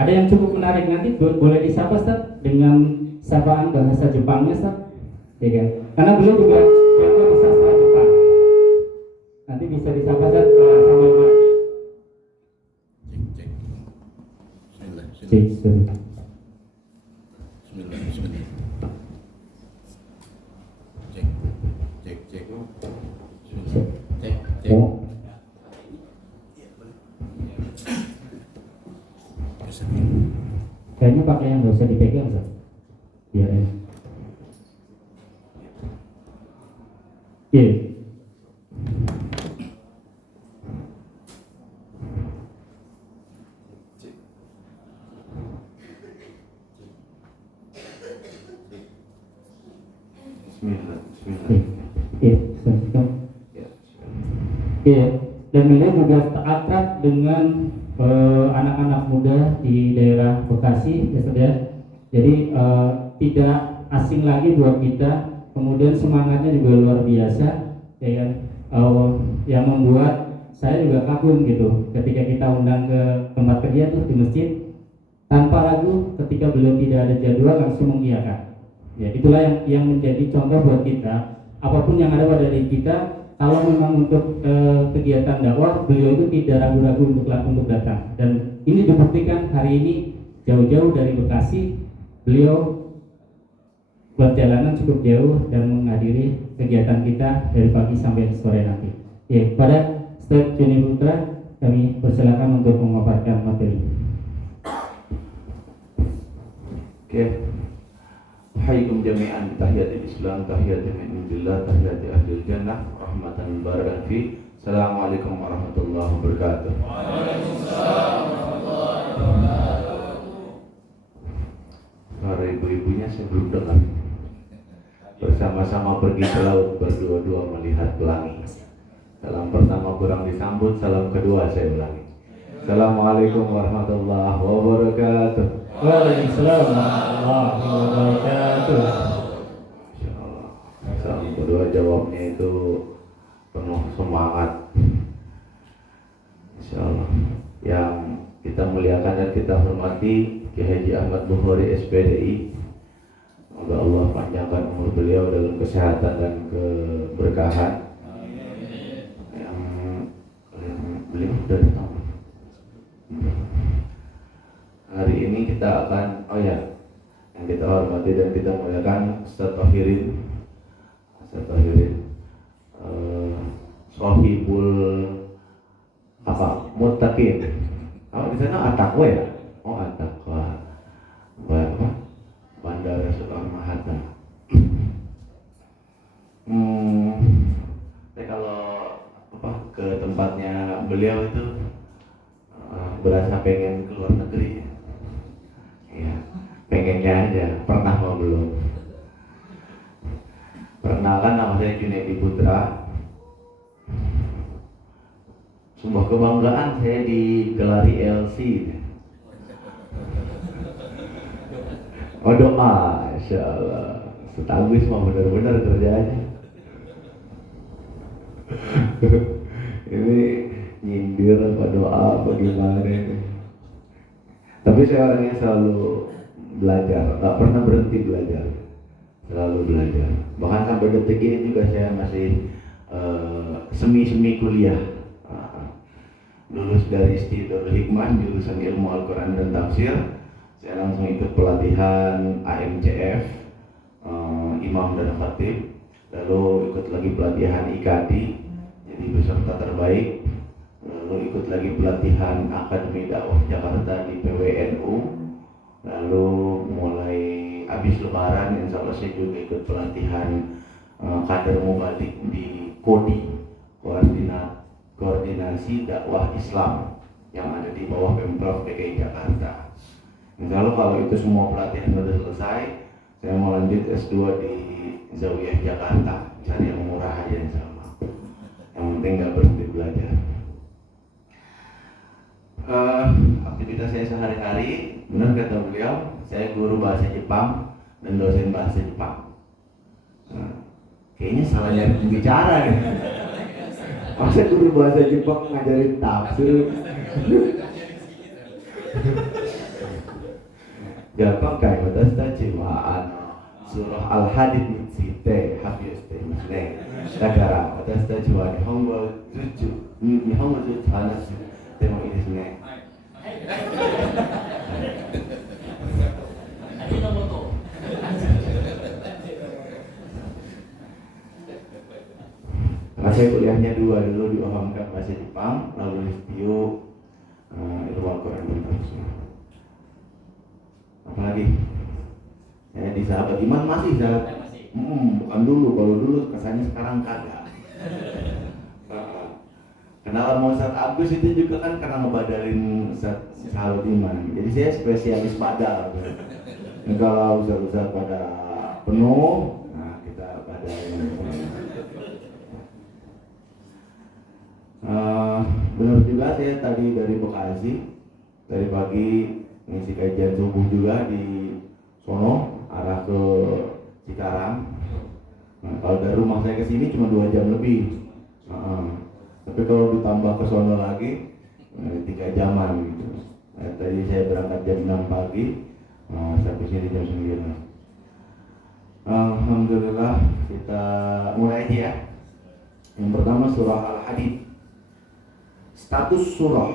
Ada yang cukup menarik, nanti boleh disapa Ustaz dengan sapaan bahasa Jepangnya Ustaz, ya kan? Karena beliau juga jago di sastra Jepang. Nanti bisa disapa Ustaz sama Mas. Cek. Bismillah. Cek. Bismillah. Cek. Bismillah. Cek. Oh. Kayaknya pakai yang nggak usah dipegang Ustaz. Iya. Iya. Bismillah. Iya. Iya. Dan beliau juga akrab dengan anak-anak muda di daerah Bekasi, ya Saudara. Jadi tidak asing lagi buat kita. Kemudian semangatnya juga luar biasa, ya kan? Yang membuat saya juga kagum gitu. Ketika kita undang ke tempat kerja tuh di masjid, tanpa ragu, ketika beliau tidak ada jadwal langsung mengiyakan. Ya, itulah yang menjadi contoh buat kita. Apapun yang ada pada diri kita, kalau memang untuk kegiatan dakwah, beliau itu tidak ragu-ragu untuk datang. Dan ini dibuktikan hari ini jauh-jauh dari Bekasi, beliau perjalanan cukup jauh dan menghadiri kegiatan kita dari pagi sampai sore nanti. Ya, pada Ustaz Juni Putra, kami persilakan untuk memaparkan materi. Oke. Hayyikum jami'an tahiyatul Islam, tahiyatul minillah, tahiyatul ahlil jannah, rahmatan barakan fi. Assalamualaikum warahmatullahi wabarakatuh. Waalaikumsalam warahmatullahi wabarakatuh. Para ibu-ibunya saya belum dengar. Bersama-sama pergi ke laut, berdua-dua melihat pelangi. Salam pertama kurang disambut, salam kedua saya ulangi. Assalamualaikum warahmatullahi wabarakatuh. Waalaikumsalam warahmatullahi wabarakatuh. Insyaallah. Salam kedua jawabnya itu penuh semangat. Insyaallah. Yang kita muliakan dan kita hormati Kiai Haji Ahmad Bukhari SPDI. Semoga Allah panjangkan umur beliau dalam kesehatan dan keberkahan. Yang beliau sudah datang. Hari ini kita akan, yang kita hormati dan kita muliakan Ustaz Tahirin, Sohibul Muttaqin. Di sana Atakwa ya? Oh, Atakwa. Bandara Soekarno-Hatta. Saya kalau ke tempatnya beliau itu berasa pengen keluar negeri. Ya, pengennya aja, pernah mau belum? Perkenalkan, nama saya Junaidi Putra. Sebuah kebanggaan saya digelari LC. Oh, doa, insyaallah. Setagus mah benar-benar kerjaannya. Ini nyindir apa doa apa gimana ini. Tapi saya orangnya selalu belajar, gak pernah berhenti belajar, selalu belajar. Bahkan sampai detik ini juga saya masih semi kuliah. Lulus dari Istidul Hikmah jurusan Ilmu Al-Quran dan Tafsir. Saya langsung ikut pelatihan AMCF, Imam dan Khatib. Lalu ikut lagi pelatihan IKADI, jadi peserta terbaik. Lalu ikut lagi pelatihan Akademi Dakwah Jakarta di PWNU. Lalu mulai habis Lebaran, insya Allah saya juga ikut pelatihan kader mubadik di KODI, Koordinasi Dakwah Islam, yang ada di bawah Pemprov DKI Jakarta. Insya Allah kalau itu semua pelatihan sudah selesai, saya mau lanjut S2 di Zawiyah Jakarta, cari yang murah aja insya Allah. Yang penting nggak berhenti belajar. Aktivitas saya sehari-hari, benar kata beliau, saya guru bahasa Jepang dan dosen bahasa Jepang. Kayaknya salah nyari pembicara nih. Masa guru bahasa Jepang ngajarin tafsir? 今回私たちはsurah Al-Hadid について発表していますね。だから私たちは日本語ずつ話してもいいですね。Karena saya kuliahnya dulu di Ohamka bahasa Jepang, lalu review ilmu Al-Quran dan tafsir. Apalagi? Ya di sahabat iman masih sahabat. Bukan dulu, kalau dulu kesannya sekarang kagak. Kenalan sama Ustaz Agus itu juga kan karena ngebadalin sahabat iman. Jadi saya spesialis badal. Kalau Ustaz pada penuh, nah kita badalin. Benar juga saya tadi dari Bekasi, dari pagi ngisi kajian subuh juga di sono arah ke Cikarang. Nah, kalau dari rumah saya ke sini cuma 2 jam lebih. Tapi kalau ditambah ke sono lagi 3 jaman gitu. Nah, tadi saya berangkat jam 6 pagi, sampai sini jam 9. Alhamdulillah, kita mulai aja ya. Yang pertama surah Al-Hadid. Status surah.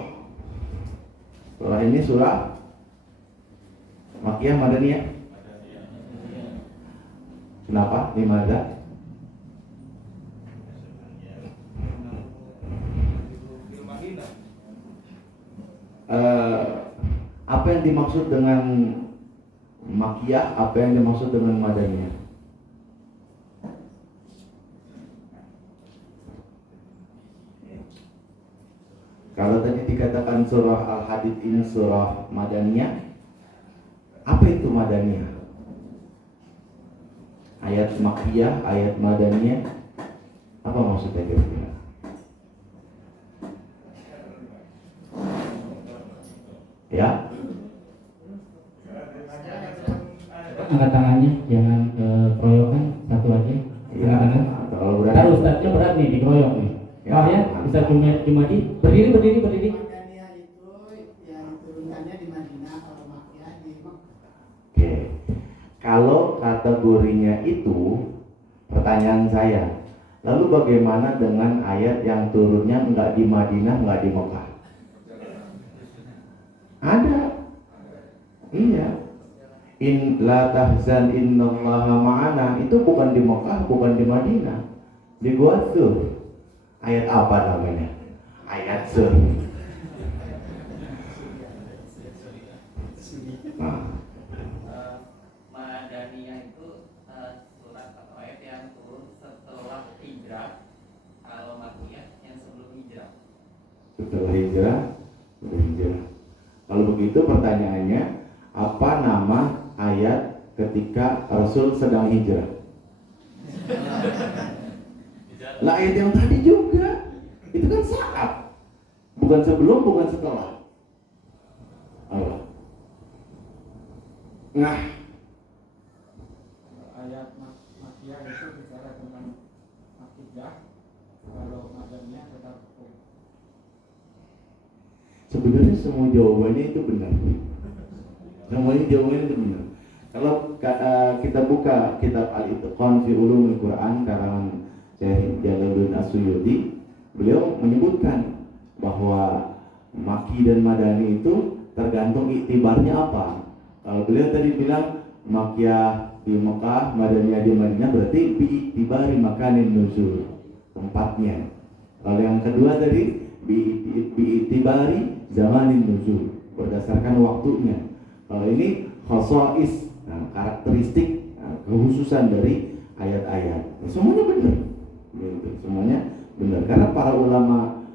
Surah ini surah Makkiyah Madaniyah. Kenapa? Limada? Apa yang dimaksud dengan Makkiyah? Apa yang dimaksud dengan Madaniyah? Kalau tadi dikatakan surah Al-Hadid ini surah Madaniyah, apa itu Madaniyah? Ayat Makkiyah, ayat Madaniyah, apa maksudnya kira-kira? Ya? Angkat tangannya, jangan keroyokan, satu aja. Iya. Kalau berani. Taruh Ustaznya berat nih, dikeroyok nih. Ya, Maaf ya, Ustaz Jumadi, berdiri. Madaniyah itu yang turunannya di Madinah, kalau Makkiyah di Mekah. Oke. Kalau kategorinya itu, pertanyaan saya, lalu bagaimana dengan ayat yang turunnya enggak di Madinah, enggak di Mekah? Ada. Iya. In la tahzan innallaha ma'ana, itu bukan di Mekah, bukan di Madinah. Di Gua Tsur. Ayat apa namanya? Ayat Sur. Nah, Madaniyah itu surat atau ayat yang turun setelah hijrah. Kalau Makkiyah yang sebelum hijrah. setelah hijrah. Kalau begitu pertanyaannya, apa nama ayat ketika Rasul sedang hijrah? Lah ayat yang tadi juga, itu kan saat, bukan sebelum, bukan setelah. Allah. Nah, Ayat Makkiyah itu bicara tentang akidah, kalau Madaniyah tetap hukum. sebenarnya semua jawabannya itu benar. Semuanya jawabannya itu benar. Kalau kita buka kitab Al-Itqan fi Ulumul Quran karangan Syekh Jalaluddin As-Suyuti, beliau menyebutkan bahwa Makki dan Madani itu tergantung iktibarnya apa. Kalau beliau tadi bilang Makkiyah di Mekah, Madaniyah di Madinah, berarti bi'iktibari makanin nuzul, tempatnya. Kalau yang kedua tadi bi'iktibari zamanin nuzul, berdasarkan waktunya. Kalau ini khasa'is, karakteristik, kekhususan dari ayat-ayat. Semuanya benar. Gitu. Semuanya benar, karena para ulama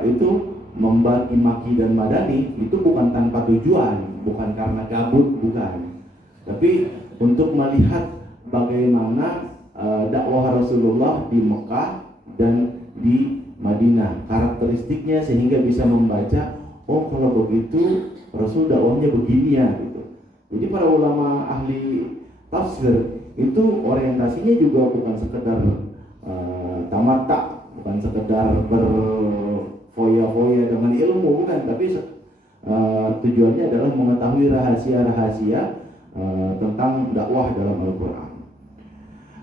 itu membagi Makki dan Madani itu bukan tanpa tujuan, bukan karena gabut, bukan, tapi untuk melihat bagaimana dakwah Rasulullah di Mekah dan di Madinah, karakteristiknya, sehingga bisa membaca, oh kalau begitu Rasul dakwahnya begini ya gitu. Jadi para ulama ahli tafsir itu orientasinya juga bukan sekedar tamatta, bukan sekedar berfoya-foya dengan ilmu, bukan, tapi tujuannya adalah mengetahui rahasia-rahasia tentang dakwah dalam Al-Quran.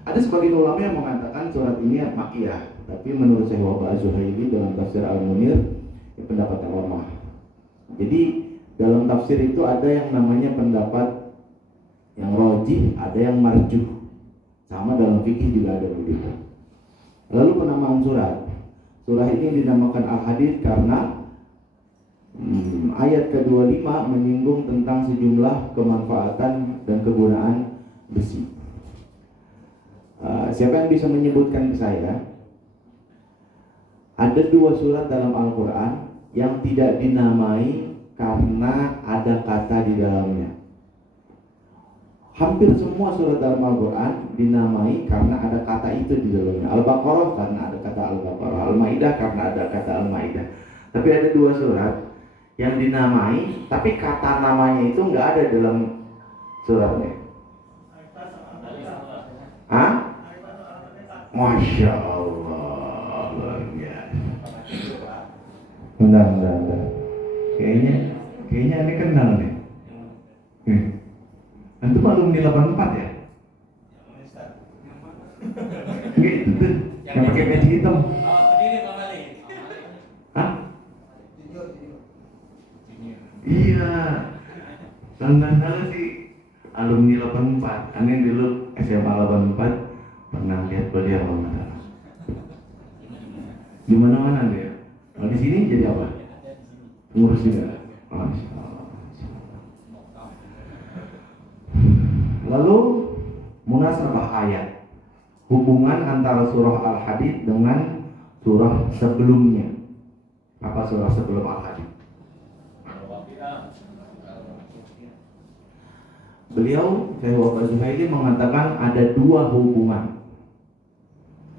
Ada sebagian ulama yang mengatakan surat ini Makkiyah, tapi menurut Syekh Wahbah Az-Zuhaili dalam tafsir Al-Munir, pendapat yang lemah. Jadi dalam tafsir itu ada yang namanya pendapat yang rajih, ada yang marjuh. Sama dalam fikih juga ada begitu. Lalu penamaan surat. Surah ini dinamakan Al-Hadid karena ayat ke-25 menyinggung tentang sejumlah kemanfaatan dan kegunaan besi. Siapa yang bisa menyebutkan ke saya? Ada 2 surat dalam Al-Quran yang tidak dinamai karena ada kata di dalamnya. Hampir semua surat dalam Al-Quran dinamai karena ada kata itu di dalamnya. Al-Baqarah karena ada kata Al-Baqarah, Al-Maidah karena ada kata Al-Maidah. Tapi ada 2 surat yang dinamai, tapi kata namanya itu nggak ada dalam suratnya. Hah? Masya Allah, luar biasa. Bentar. Kayaknya ini kenal nih. Antum alumni 84 ya? Enggak, itu tuh yang pakai baju hitam. Berdiri Pak Mali. Hah? Iya. Salah sih alumni 84. Aneh dulu SMA 84 pernah lihat beliau kalau di mana-mana dia. Kalau di sini jadi apa? Ngurus juga. Masya Allah. Lalu munasabah ayat, hubungan antara surah Al-Hadid dengan surah sebelumnya. Apa surah sebelum Al-Hadid? Beliau Syekh Wahbah Az-Zuhaili mengatakan ada 2 hubungan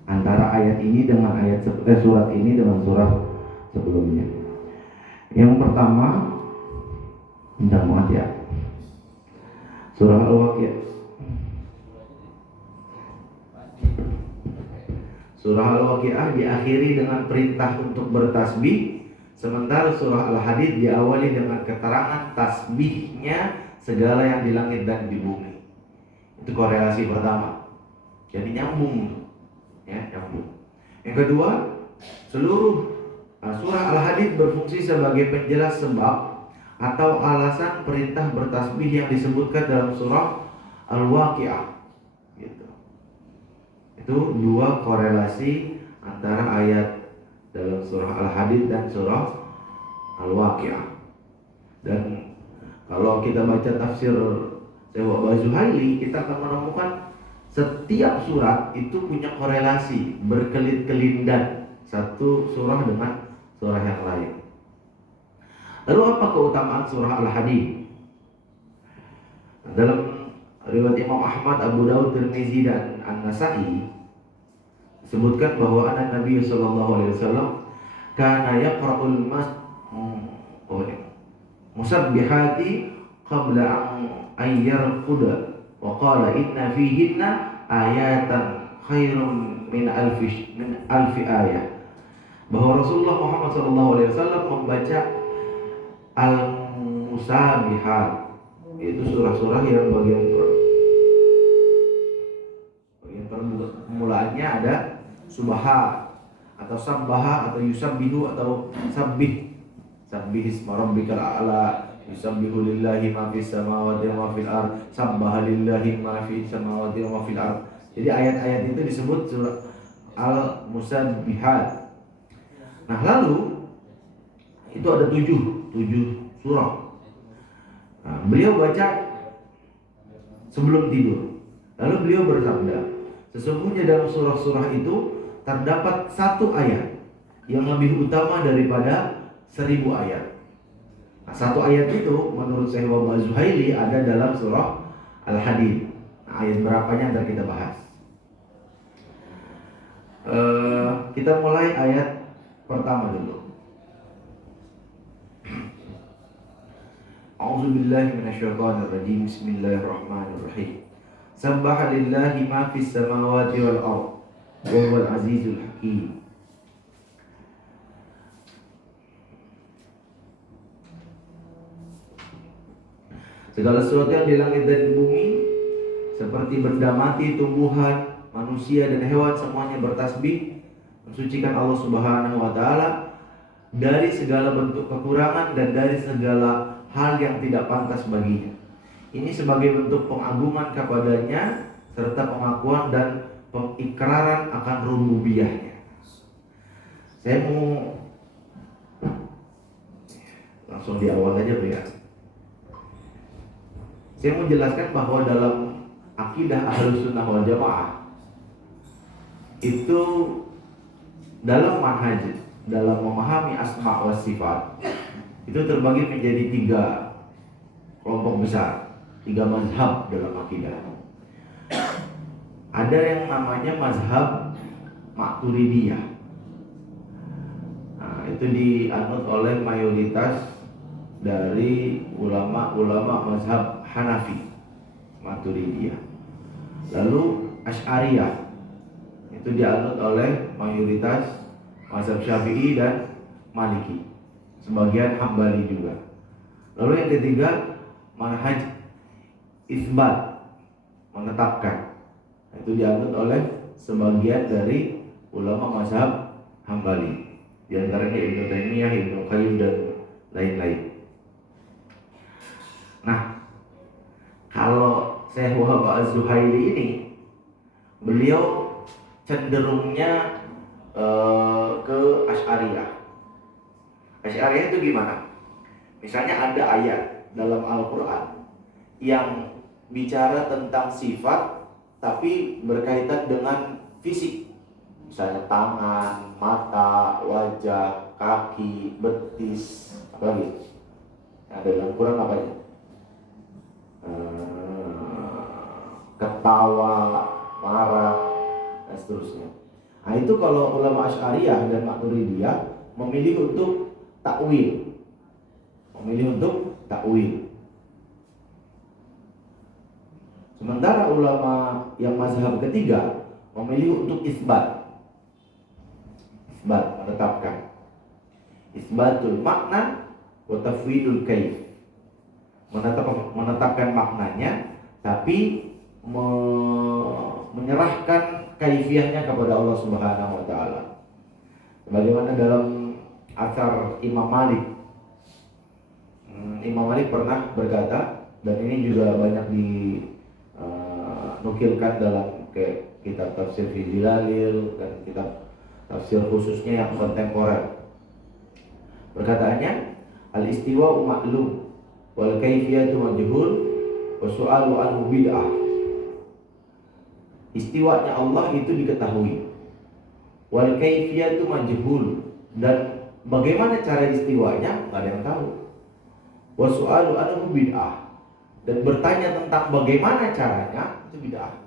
antara ayat ini dengan surat ini dengan surat sebelumnya. Yang pertama, bentar muat ya. Surah Al-Waqiah. Surah Al-Waqiah diakhiri dengan perintah untuk bertasbih, sementara surah Al-Hadid diawali dengan keterangan tasbihnya segala yang di langit dan di bumi. Itu korelasi pertama. Jadi nyambung. Ya, nyambung. Yang kedua, seluruh surah Al-Hadid berfungsi sebagai penjelas sebab atau alasan perintah bertasbih yang disebutkan dalam surah Al-Waqiah. Gitu. Itu 2 korelasi antara ayat dalam surah Al-Hadid dan surah Al-Waqiah. Dan kalau kita baca tafsir Syekh Wahbah Az-Zuhaili, kita akan menemukan setiap surat itu punya korelasi, berkelit-kelindan satu surah dengan surah yang lain. Lalu apa keutamaan surah Al-Hadid? Dalam riwayat Imam Ahmad, Abu Dawud, Tirmizi dan An-Nasa'i disebutkan bahwa Nabi sallallahu alaihi wasallam kana yaqra'ul musabbihati qabla an yarquda wa qala inna fihinna ayatan khairun min alfi ayah. Bahwa Rasulullah Muhammad SAW membaca Al-Musabihat, yaitu surah-surah yang bagian permulaannya ada subaha atau sabbaha atau yusabbihu atau sabbih. Sabbih isma rabbikal a'la, yusabbihu lillahi ma fis samawati wa ma fil ard, sabbaha lillahi ma fis samawati wa ma fil ard. Jadi ayat-ayat itu disebut surah Al-Musabbihat. Nah, lalu itu ada 7 surah. Nah, beliau baca sebelum tidur. Lalu beliau bersabda, sesungguhnya dalam surah-surah itu terdapat 1 ayat yang lebih utama daripada 1000 ayat. Nah, 1 ayat itu menurut Syekh Wahbah Az-Zuhaili ada dalam surah Al-Hadid. Nah, ayat berapanya nanti kita bahas. Kita mulai ayat pertama dulu. A'udzubillahi minasyaitonirrajim. Bismillahirrahmanirrahim. Sabbaha lillahi ma fis samawati wal ardh wa huwal azizul hakim. Segala sesuatu yang di langit dan di bumi, seperti benda mati, tumbuhan, manusia dan hewan, semuanya bertasbih mensucikan Allah Subhanahu wa taala dari segala bentuk kekurangan dan dari segala hal yang tidak pantas baginya. Ini sebagai bentuk pengagungan kepadanya serta pengakuan dan pengikraran akan rububiyahnya. Saya mau langsung di awal aja tuh ya. Saya mau jelaskan bahwa dalam akidah Ahlus Sunnah wal Jamaah itu dalam manhaj, dalam memahami asma wa sifat itu terbagi menjadi 3 kelompok besar, 3 mazhab dalam akidah. Ada yang namanya mazhab Maturidiyah. Nah, itu dianut oleh mayoritas dari ulama-ulama mazhab Hanafi, Maturidiyah. Lalu Asy'ariyah itu dianut oleh mayoritas mazhab Syafi'i dan Maliki, sebagian Hambali juga. Lalu yang ketiga manhaj isbat, menetapkan, itu dianut oleh sebagian dari ulama mazhab Hambali, di antaranya Ibnu Taimiyah, Ibnu Qayyim dan lain-lain. Nah, kalau Syekh Wahab Az-Zuhaili ini, beliau cenderungnya ke Asy'ariyah. Asy'ariyah itu gimana? Misalnya ada ayat dalam Al-Quran yang bicara tentang sifat tapi berkaitan dengan fisik, misalnya tangan, mata, wajah, kaki, betis, apa lagi? Ada dalam Quran apa ya? Ketawa, marah, dan seterusnya. Nah itu kalau ulama Asy'ariyah dan Maturidiyah memilih untuk takwil, sementara ulama yang mazhab ketiga memilih untuk isbat, menetapkan, isbatul makna wa tafwidul kaif, menetapkan maknanya tapi menyerahkan kaifiyahnya kepada Allah Subhanahu wa taala. Sebagaimana dalam atsar Imam Malik. Imam Malik pernah berkata, dan ini juga banyak dinukilkan dalam kitab tafsir Fi Zilalil dan kitab tafsir khususnya yang kontemporer. Perkataannya, al-istiwa'u ma'lum wal kaifiyatu majhul wa su'alu anhu bid'ah. Istiwanya Allah itu diketahui, wal kaifiyatu majhul, dan bagaimana cara istiwanya nggak ada yang tahu. Wa su'alu anhu bid'ah, dan bertanya tentang bagaimana caranya itu bid'ah.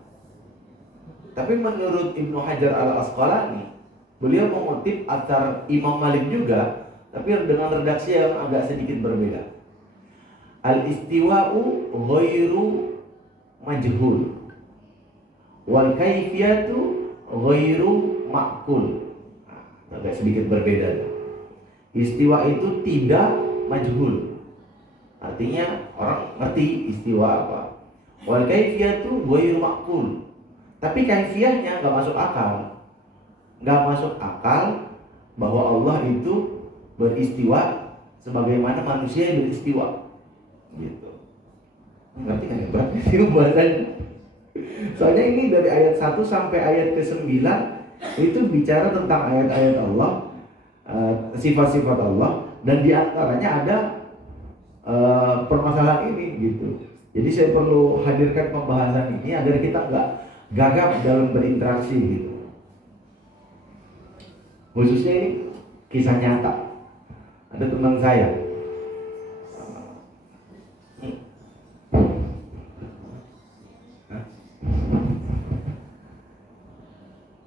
Tapi menurut Ibnu Hajar Al-Asqalani, beliau mengutip atsar Imam Malik juga, tapi dengan redaksi yang agak sedikit berbeda. Al-istiwa'u ghairu majhul wal kaifiyatu ghairu ma'kul. Agak sedikit berbeda. Istiwa itu tidak majhul, artinya orang ngerti istiwa apa. Wal kaifiyatu ghairu ma'kul, tapi kaifiyahnya nggak masuk akal. Nggak masuk akal bahwa Allah itu beristiwa sebagaimana manusia yang beristiwa, gitu. Ngerti kan ya? Berarti itu bahasanya. Soalnya ini dari ayat 1 sampai ayat ke-9 itu bicara tentang ayat-ayat Allah, sifat-sifat Allah, dan diantaranya ada permasalahan ini, gitu. Jadi saya perlu hadirkan pembahasan ini agar kita nggak gagap dalam berinteraksi, gitu. Khususnya ini kisah nyata. Ada teman saya,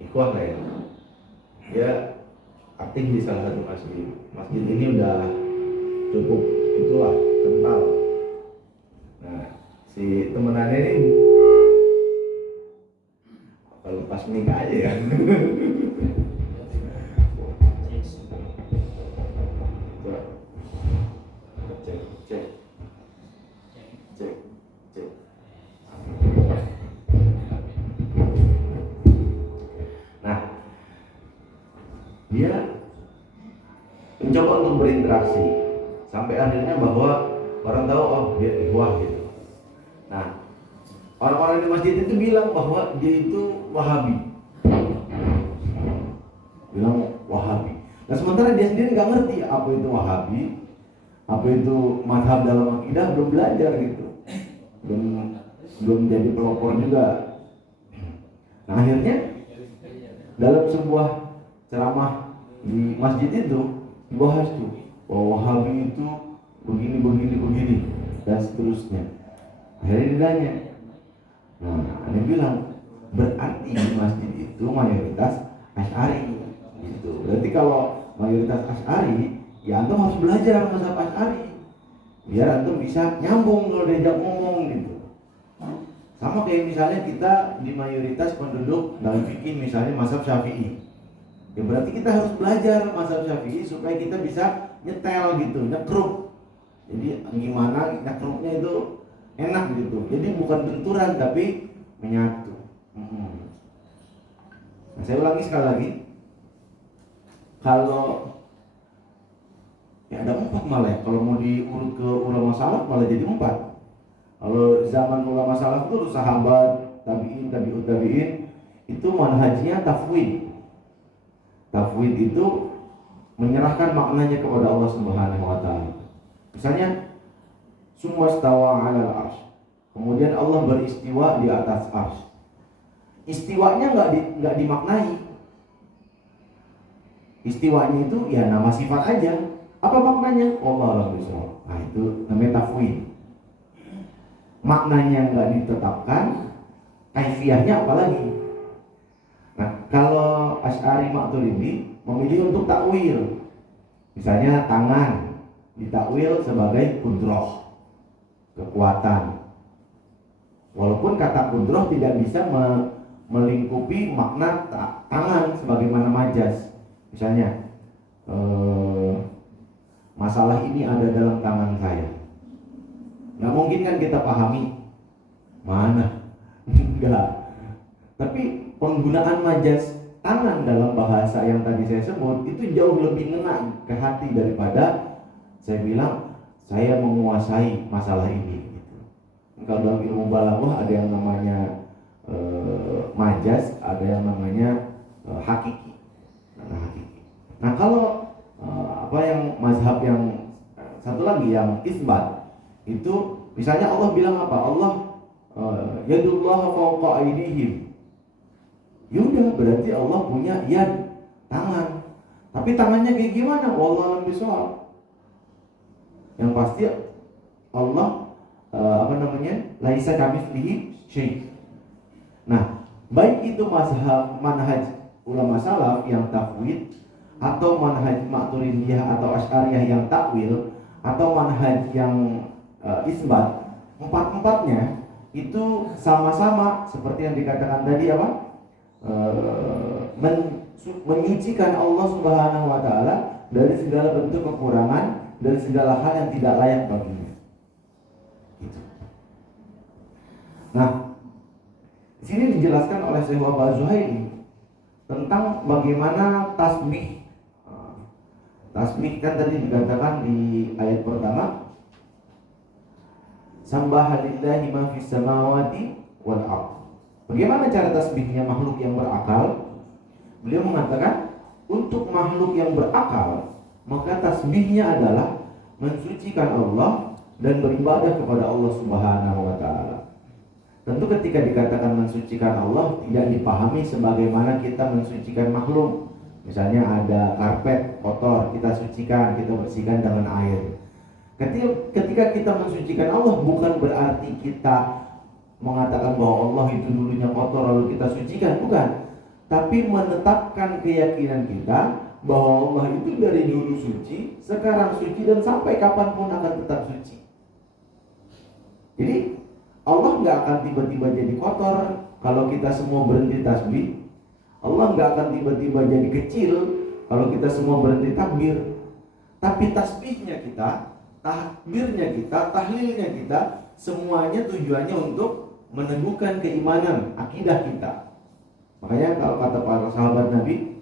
ikhwan lah ya, dia aktif di salah satu masjid. Masjid ini udah cukup itulah kental. Nah, si temenannya ini kalau pas nikah aja ya. Cek. berinteraksi sampai akhirnya bahwa orang tahu oh dia ikhwah gitu. Nah, orang-orang di masjid itu bilang bahwa dia itu Wahabi, bilang Wahabi. Nah sementara dia sendiri nggak ngerti apa itu Wahabi, apa itu mazhab dalam akidah, belum belajar gitu, belum jadi pelopor juga. Nah akhirnya dalam sebuah ceramah di masjid itu dibahas tuh bahwa Wahabi itu begini dan seterusnya. Akhirnya ditanya, nah dia bilang berarti di masjid itu mayoritas Asy'ari gitu. Berarti kalau mayoritas Asy'ari, ya antum harus belajar mazhab Asy'ari biar antum bisa nyambung kalau diajak ngomong gitu. Sama kayak misalnya kita di mayoritas penduduk dalam fikih misalnya mazhab Syafi'i, ya berarti kita harus belajar mazhab Syafi'i supaya kita bisa nyetel gitu, nyekruk. Jadi gimana nyekruknya itu enak gitu. Jadi bukan benturan tapi menyatu. Nah, saya ulangi sekali lagi. Kalau ya ada 4 malah ya. Kalau mau diurut ke ulama salaf malah jadi 4. Kalau zaman ulama salaf itu sahabat, tabi'in, tabi'ut tabi'in, itu manhajnya tafwid. Tafwid itu menyerahkan maknanya kepada Allah Subhanahu wa taala. Misalnya summa stawa 'alal arsy. Kemudian Allah beristiwa di atas arsy. Istiwanya enggak dimaknai. Istiwanya itu ya nama sifat aja. Apa maknanya? Allah Rabbul. Nah, itu namanya tafwid. Maknanya enggak ditetapkan, kaifiyahnya apalagi. Nah, kalau Asy'ari Maturidi memilih untuk takwil. Misalnya tangan ditakwil sebagai kudroh, kekuatan. Walaupun kata kudroh tidak bisa melingkupi makna tangan sebagaimana majas. Misalnya masalah ini ada dalam tangan saya. Nggak mungkin kan kita pahami mana? Enggak. Tapi penggunaan majas tangan dalam bahasa yang tadi saya sebut itu jauh lebih ngena ke hati daripada saya bilang saya menguasai masalah ini gitu. Kalau dalam ilmu balaghah ada yang namanya majas, ada yang namanya hakiki. Nah kalau apa yang mazhab yang satu lagi yang isbat itu misalnya Allah bilang apa? Allah yadullah fawqa aydihim. Yaudah berarti Allah punya yad, tangan. Tapi tangannya kayak gimana? Wallahu a'lam bishawab. Yang pasti Allah laisa kamitslihi syai'. Nah, baik itu manhaj ulama salaf yang tafwid atau manhaj Maturidiyah atau Asy'ariyah yang takwil atau manhaj yang isbat, empat-empatnya itu sama-sama seperti yang dikatakan tadi apa? Menyucikan Allah Subhanahu wa taala dari segala bentuk kekurangan, dari segala hal yang tidak layak baginya. Gitu. Nah, di sini dijelaskan oleh Syekh Wahab Zuhaili tentang bagaimana tasbih. Tasbih kan tadi dikatakan di ayat pertama, Sambaha lillahi ma fis samawati wal ardh. Bagaimana cara tasbihnya makhluk yang berakal? Beliau mengatakan untuk makhluk yang berakal maka tasbihnya adalah mensucikan Allah dan beribadah kepada Allah Subhanahu wa taala. Tentu ketika dikatakan mensucikan Allah tidak dipahami sebagaimana kita mensucikan makhluk. Misalnya ada karpet kotor, kita sucikan, kita bersihkan dengan air. Ketika kita mensucikan Allah bukan berarti kita mengatakan bahwa Allah itu dulunya kotor lalu kita sucikan, bukan. Tapi menetapkan keyakinan kita bahwa Allah itu dari dulu suci, sekarang suci dan sampai kapanpun akan tetap suci. Jadi Allah nggak akan tiba-tiba jadi kotor kalau kita semua berhenti tasbih. Allah nggak akan tiba-tiba jadi kecil kalau kita semua berhenti takbir. Tapi tasbihnya kita, takbirnya kita, tahlilnya kita, semuanya tujuannya untuk meneguhkan keimanan, akidah kita. Makanya kalau kata para sahabat Nabi,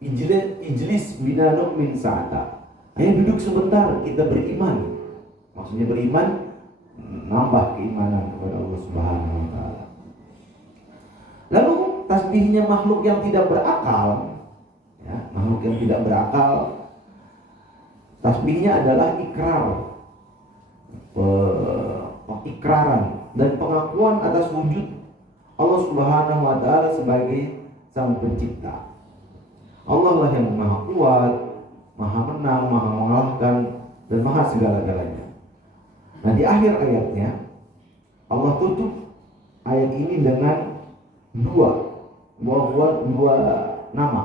ijlis bina nu'min sa'ata. Ayo duduk sebentar, kita beriman. Maksudnya beriman, nambah keimanan kepada Allah Subhanahu wa Ta'ala. Lalu tasbihnya makhluk yang tidak berakal, ya, makhluk yang tidak berakal, tasbihnya adalah ikraran dan pengakuan atas wujud Allah Subhanahu wa Ta'ala sebagai Sang Pencipta. Allah lah yang maha kuat, maha menang, maha mengalahkan, dan maha segala-galanya. Nah, di akhir ayatnya Allah tutup ayat ini dengan dua nama.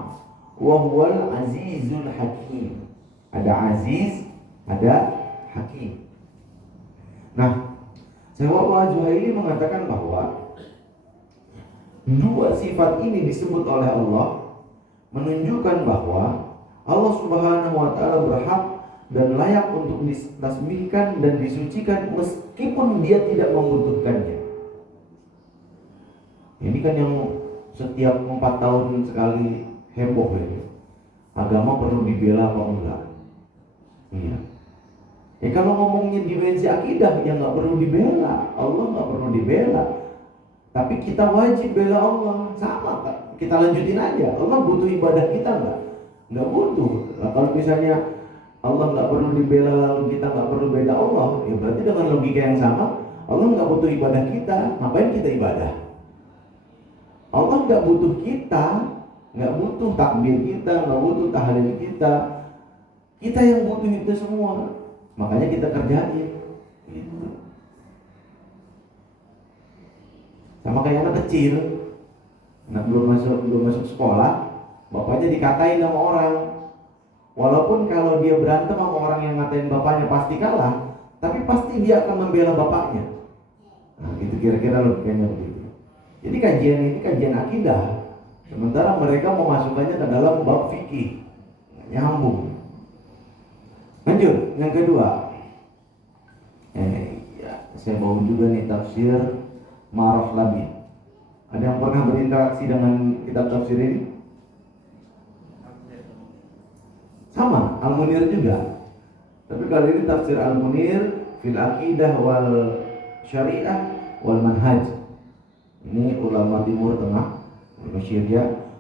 Wa huwal azizul hakim. Ada aziz, ada hakim. Nah, Syekh Al-Juhaili mengatakan bahwa dua sifat ini disebut oleh Allah menunjukkan bahwa Allah Subhanahu wa Ta'ala berhak dan layak untuk ditasbihkan dan disucikan meskipun dia tidak membutuhkannya. Ini kan yang setiap 4 tahun sekali heboh ini. Agama perlu dibela apa enggak? Iya. Kalau ngomongnya dimensi akidah, ya nggak perlu dibela. Allah nggak perlu dibela. Tapi kita wajib bela Allah. Sama kan? Kita lanjutin aja. Allah butuh ibadah kita nggak? Nggak butuh. Nah, kalau misalnya Allah nggak perlu dibela lalu kita nggak perlu bela Allah, ya berarti dengan logika yang sama Allah nggak butuh ibadah kita, ngapain kita ibadah? Allah nggak butuh kita, nggak butuh takbir kita, nggak butuh tahlil kita. Kita yang butuh itu semua, makanya kita kerjain. Gitu. Sama kayak anak kecil, anak belum masuk sekolah, bapaknya dikatain sama orang. Walaupun kalau dia berantem sama orang yang ngatain bapaknya pasti kalah, tapi pasti dia akan membela bapaknya. Nah, itu kira-kira logikanya begitu. Jadi kajian ini kajian akidah, sementara mereka memasukkannya ke dalam bab fikih. Nyambung. Lanjut, yang kedua. Saya bawa juga nih tafsir Marah Labid. Ada yang pernah berinteraksi dengan kitab tafsir ini? Sama, Al-Munir juga. Tapi kali ini tafsir Al-Munir fil aqidah wal syariah wal manhaj. Ini ulama Timur Tengah, Mesir.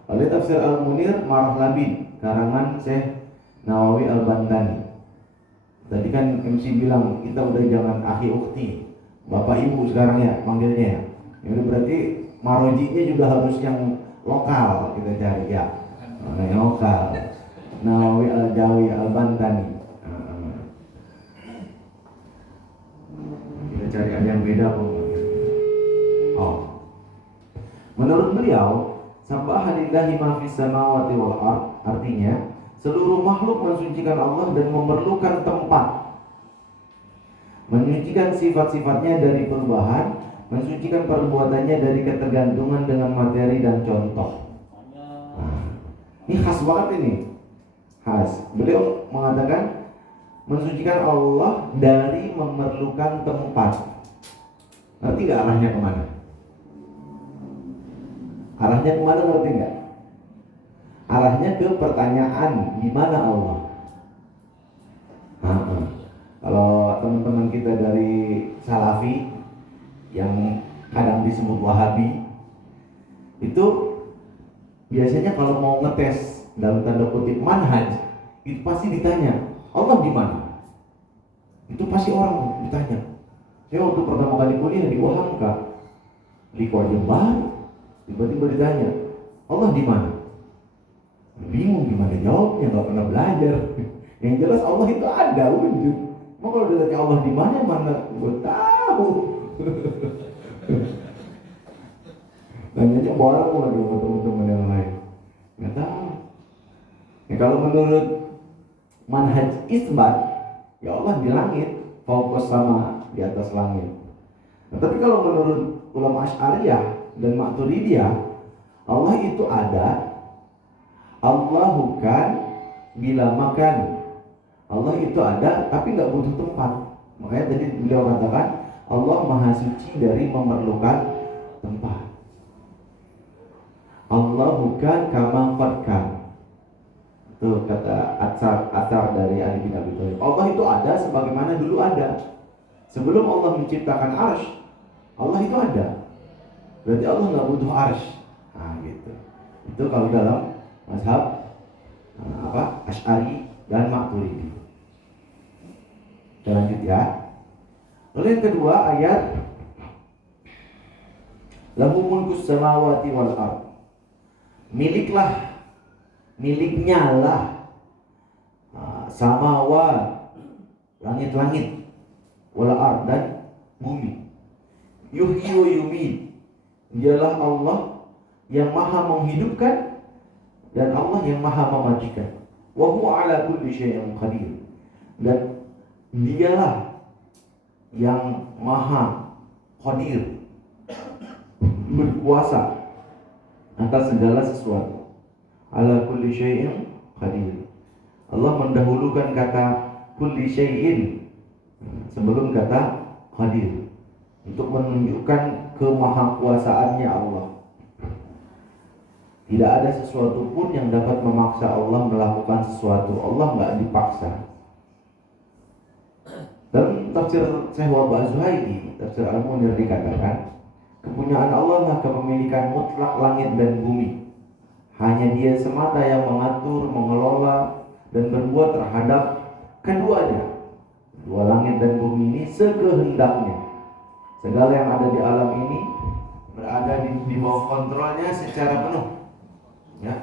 Lalu tafsir Al-Munir Marah Labid, karangan Syekh Nawawi Al-Bantani. Tadi kan MC bilang kita udah jangan akhi ukti, bapak ibu sekarang ya panggilnya. Ini berarti marojinya juga harus yang lokal kita cari ya. Yang lokal. Nawawi Al-Jawi Al-Bantani. Kita cari ada yang beda apa? Menurut beliau, Subhanallahi ma fis samawati wal ard, artinya seluruh makhluk mensucikan Allah dan memerlukan tempat. Menyucikan sifat-sifatnya dari perubahan, mensucikan perbuatannya dari ketergantungan dengan materi dan contoh. Ini khas banget ini. Khas. Beliau mengatakan mensucikan Allah dari memerlukan tempat. Ngerti gak arahnya kemana? Arahnya kemana ngerti gak? Arahnya ke pertanyaan, di mana Allah? Kalau teman-teman kita dari Salafi yang kadang disebut Wahabi, itu biasanya kalau mau ngetes dalam tanda kutip manhaj, itu pasti ditanya, Allah di mana? Itu pasti orang ditanya. Saya waktu pertama kali kuliah di Wahamka, di Jember, tiba-tiba ditanya, Allah di mana? Bingung gimana jawabnya, nggak pernah belajar. Yang jelas Allah itu ada wujud. Mau kalau ditanya Allah di mana gue tahu. Tanyanya orang mau ada teman-teman yang lain, nggak tahu. Ya, kalau menurut manhaj isbat, ya Allah di langit, fokus sama di atas langit. Nah, tapi kalau menurut ulama Asy'ariyah dan Maturidiyah, Allah itu ada. Allah bukan bila makan. Allah itu ada, tapi nggak butuh tempat. Makanya tadi beliau katakan Allah maha suci dari memerlukan tempat. Allah bukan kama qadkan. Tuh, kata asar dari Ali bin Abi Thalib. Allah itu ada sebagaimana dulu ada. Sebelum Allah menciptakan arsy, Allah itu ada. Berarti Allah nggak butuh arsy. Nah, gitu. Itu kalau dalam mazhab Asy'ari dan Maturidi. Kita lanjut ya. Lalu yang kedua ayat lahu mulkus samawati wal ard. Miliknya lah samawat, langit-langit, wal ard, dan bumi. Yuhyi wa yumiit. Dialah Allah yang maha menghidupkan dan Allah yang maha mematikan. Wa huwa ala kulli syai'in qadir. Dan dialah yang maha qadir, berkuasa atas segala sesuatu. Ala kulli syai'in qadir. Allah mendahulukan kata kulli syai'in sebelum kata qadir untuk menunjukkan kemahakuasaannya Allah. Tidak ada sesuatu pun yang dapat memaksa Allah melakukan sesuatu. Allah nggak dipaksa. Dalam tafsir Syekh Wahbah Az-Zuhaili, tafsir Al-Munir dikatakan, kepunyaan Allah lah kepemilikan mutlak langit dan bumi. Hanya Dia semata yang mengatur, mengelola, dan berbuat terhadap keduanya. Dua langit dan bumi ini sekehendaknya. Segala yang ada di alam ini berada di bawah kontrolnya secara penuh. Ya,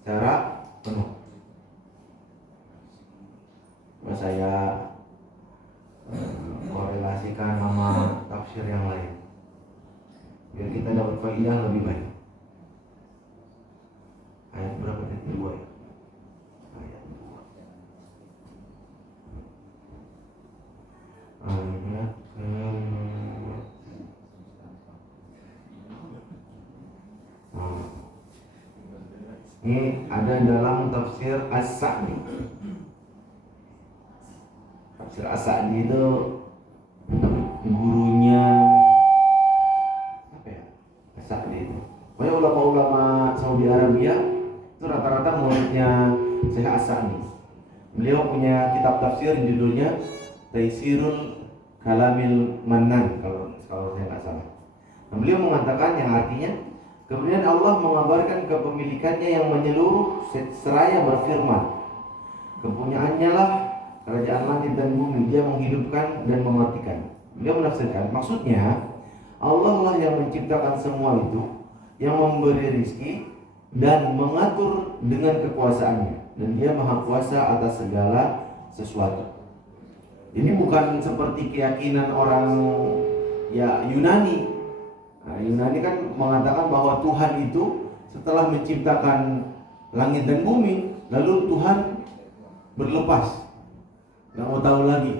secara penuh. Coba saya korelasikan sama tafsir yang lain biar kita dapat faedah lebih baik. Ayat berapa tadi? 2 ya? Ayat 2. Ayat ini ada dalam tafsir As-Sa'di. Tafsir As-Sa'di itu gurunya apa ya? As-Sa'di itu. Banyak ulama-ulama Saudi Arabia itu rata-rata muridnya Syekh As-Sa'di. Beliau punya kitab tafsir judulnya Taisirul Kalamil Mannan kalau saya nggak salah. Nah, beliau mengatakan yang artinya kemudian Allah mengabarkan kepemilikannya yang menyeluruh seraya berfirman, kepunyaannya lah kerajaan langit dan bumi, Dia menghidupkan dan mematikan. Dia menafsirkan, maksudnya Allah lah yang menciptakan semua itu, yang memberi rizki dan mengatur dengan kekuasaannya, dan Dia maha kuasa atas segala sesuatu. Ini bukan seperti keyakinan orang Yunani. Nah, Yunani kan mengatakan bahwa Tuhan itu setelah menciptakan langit dan bumi, lalu Tuhan berlepas, nggak mau tahu lagi.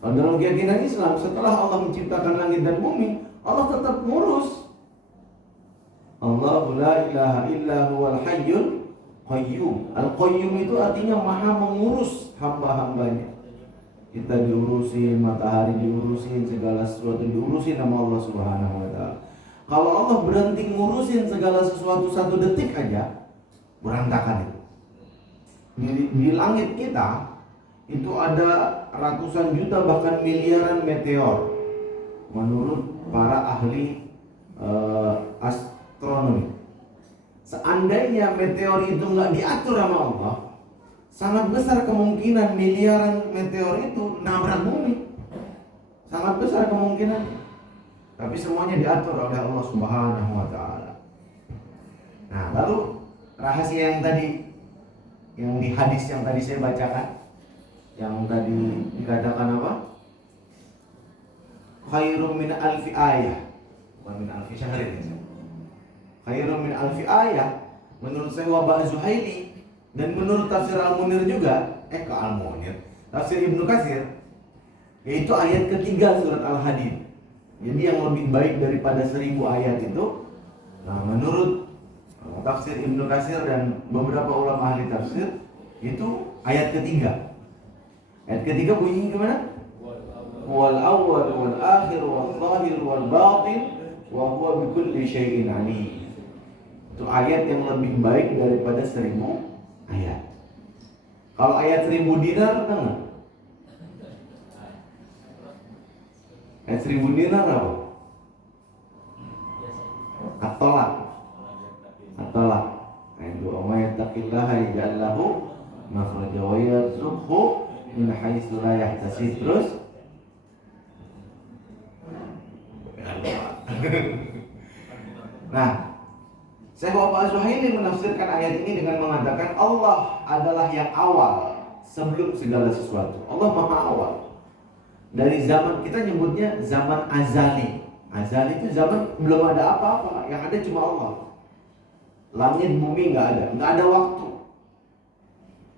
Kalau dalam keyakinan Islam, setelah Allah menciptakan langit dan bumi, Allah tetap ngurus. Allahu la ilaha illa huwal hayyul qayyum. Al-qayyum itu artinya maha mengurus hamba-hambanya. Kita diurusin, matahari diurusin, segala sesuatu diurusin sama Allah Subhanahu wa ta'ala. Kalau Allah berhenti ngurusin segala sesuatu 1 detik aja, berantakan itu. Di langit kita itu ada ratusan juta bahkan miliaran meteor menurut para ahli astronomi. Seandainya meteor itu nggak diatur sama Allah, sangat besar kemungkinan miliaran meteor itu nabrak bumi. Sangat besar kemungkinan. Tapi semuanya diatur oleh Allah Subhanahu wa ta'ala. Nah, lalu rahasia yang tadi, yang di hadis yang tadi saya bacakan, yang tadi dikatakan apa? Khairum min alfi ayah. Bukan min alfi syahrin ya. Khairum min alfi ayah menurut Syekh Wahbah Az-Zuhaili. Dan menurut tafsir Al-Munir juga, Al-Munir, tafsir Ibnu Katsir, yaitu ayat ketiga surat Al-Hadid. Jadi yang lebih baik daripada 1000 ayat itu, nah menurut tafsir Ibnu Katsir dan beberapa ulama ahli tafsir, itu ayat ketiga. Ayat ketiga bunyi gimana? Wal awwal wal akhir wal zahir wal batin wa huwa bikulli syai'in alim. Itu ayat yang lebih baik daripada 1000 ayat. Kalau ayat 1000 dinar, tahu nggak? Ayat 1000 dinar apa? At-Tolak. At-Tolak. Itu wa yattaqillaha yaj'al lahu makhraja wa yarzuqhu min haitsu la yahtasib. Terus nah, Syekh Wahab Az-Zuhaili menafsirkan ayat ini dengan mengatakan Allah adalah yang awal sebelum segala sesuatu. Allah Maha awal. Dari zaman, kita nyebutnya zaman azali. Azali itu zaman belum ada apa-apa, yang ada cuma Allah. Langit bumi nggak ada waktu.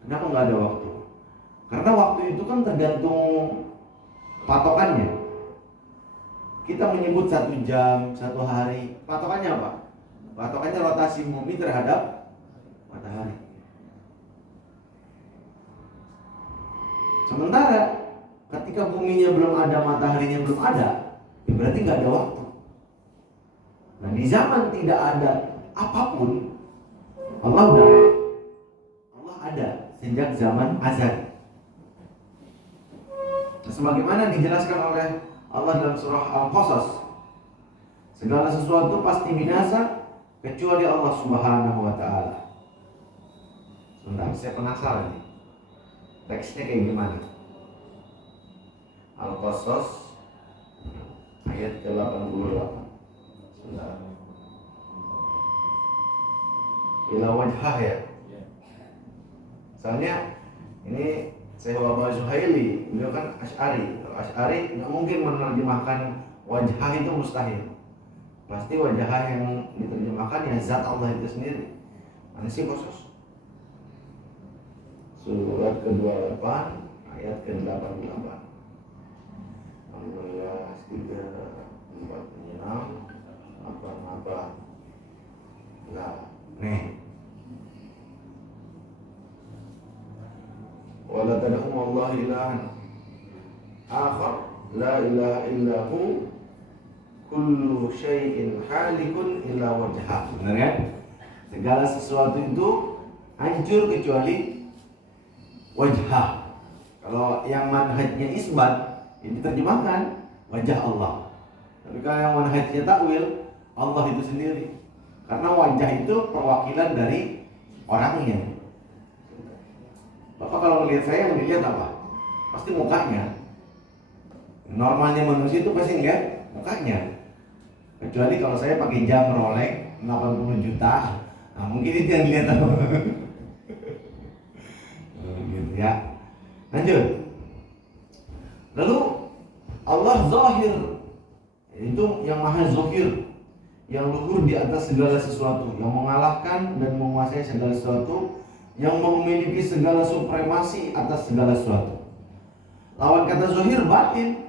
Kenapa nggak ada waktu? Karena waktu itu kan tergantung patokannya. Kita menyebut 1 jam, 1 hari. Patokannya apa? Patokannya rotasi bumi terhadap matahari. Sementara ketika buminya belum ada, mataharinya belum ada, ya berarti nggak ada waktu. Nah, di zaman tidak ada apapun, Allah ada sejak zaman azali. Nah, sebagaimana dijelaskan oleh Allah dalam surah Al-Qasas, segala sesuatu pasti binasa kecuali Allah Subhanahu wa taala. Sebentar, saya penasaran nih. Teksnya kayak gimana? Al-Qasas ayat ke-88. Sebentar. Ila wajhah ya. Soalnya ini Syekh Wahab Az-Zuhaili, beliau kan Asy'ari. Kalau Asy'ari nggak mungkin menerjemahkan wajhah, itu mustahil. Pasti wajah yang diterjemahkan ya zat Allah itu sendiri. Mana sih Qasas? Surat ke-28 ayat ke-88. 16, 3, 4, 6, 8. Nah, nih. Wala tad'u Allah ilahan akhar la ilaha illahu kullu syai'in halikun illa wajhah. Benar kan? Segala sesuatu itu hancur kecuali wajhah. Kalau yang manhajnya isbat, ini diterjemahkan wajah Allah. Tapi kalau yang manhajnya takwil, Allah itu sendiri. Karena wajah itu perwakilan dari orangnya. Bapak kalau melihat saya, yang dilihat apa? Pasti mukanya. Normalnya manusia itu pasti lihat mukanya. Kecuali kalau saya pakai jam Rolex 80 juta, nah mungkin itu yang dilihat apa? Gitu ya. Lanjut. Lalu Allah zahir, itu yang maha zahir, yang luhur di atas segala sesuatu, yang mengalahkan dan menguasai segala sesuatu, yang memiliki segala supremasi atas segala sesuatu. Lawan kata zahir batin.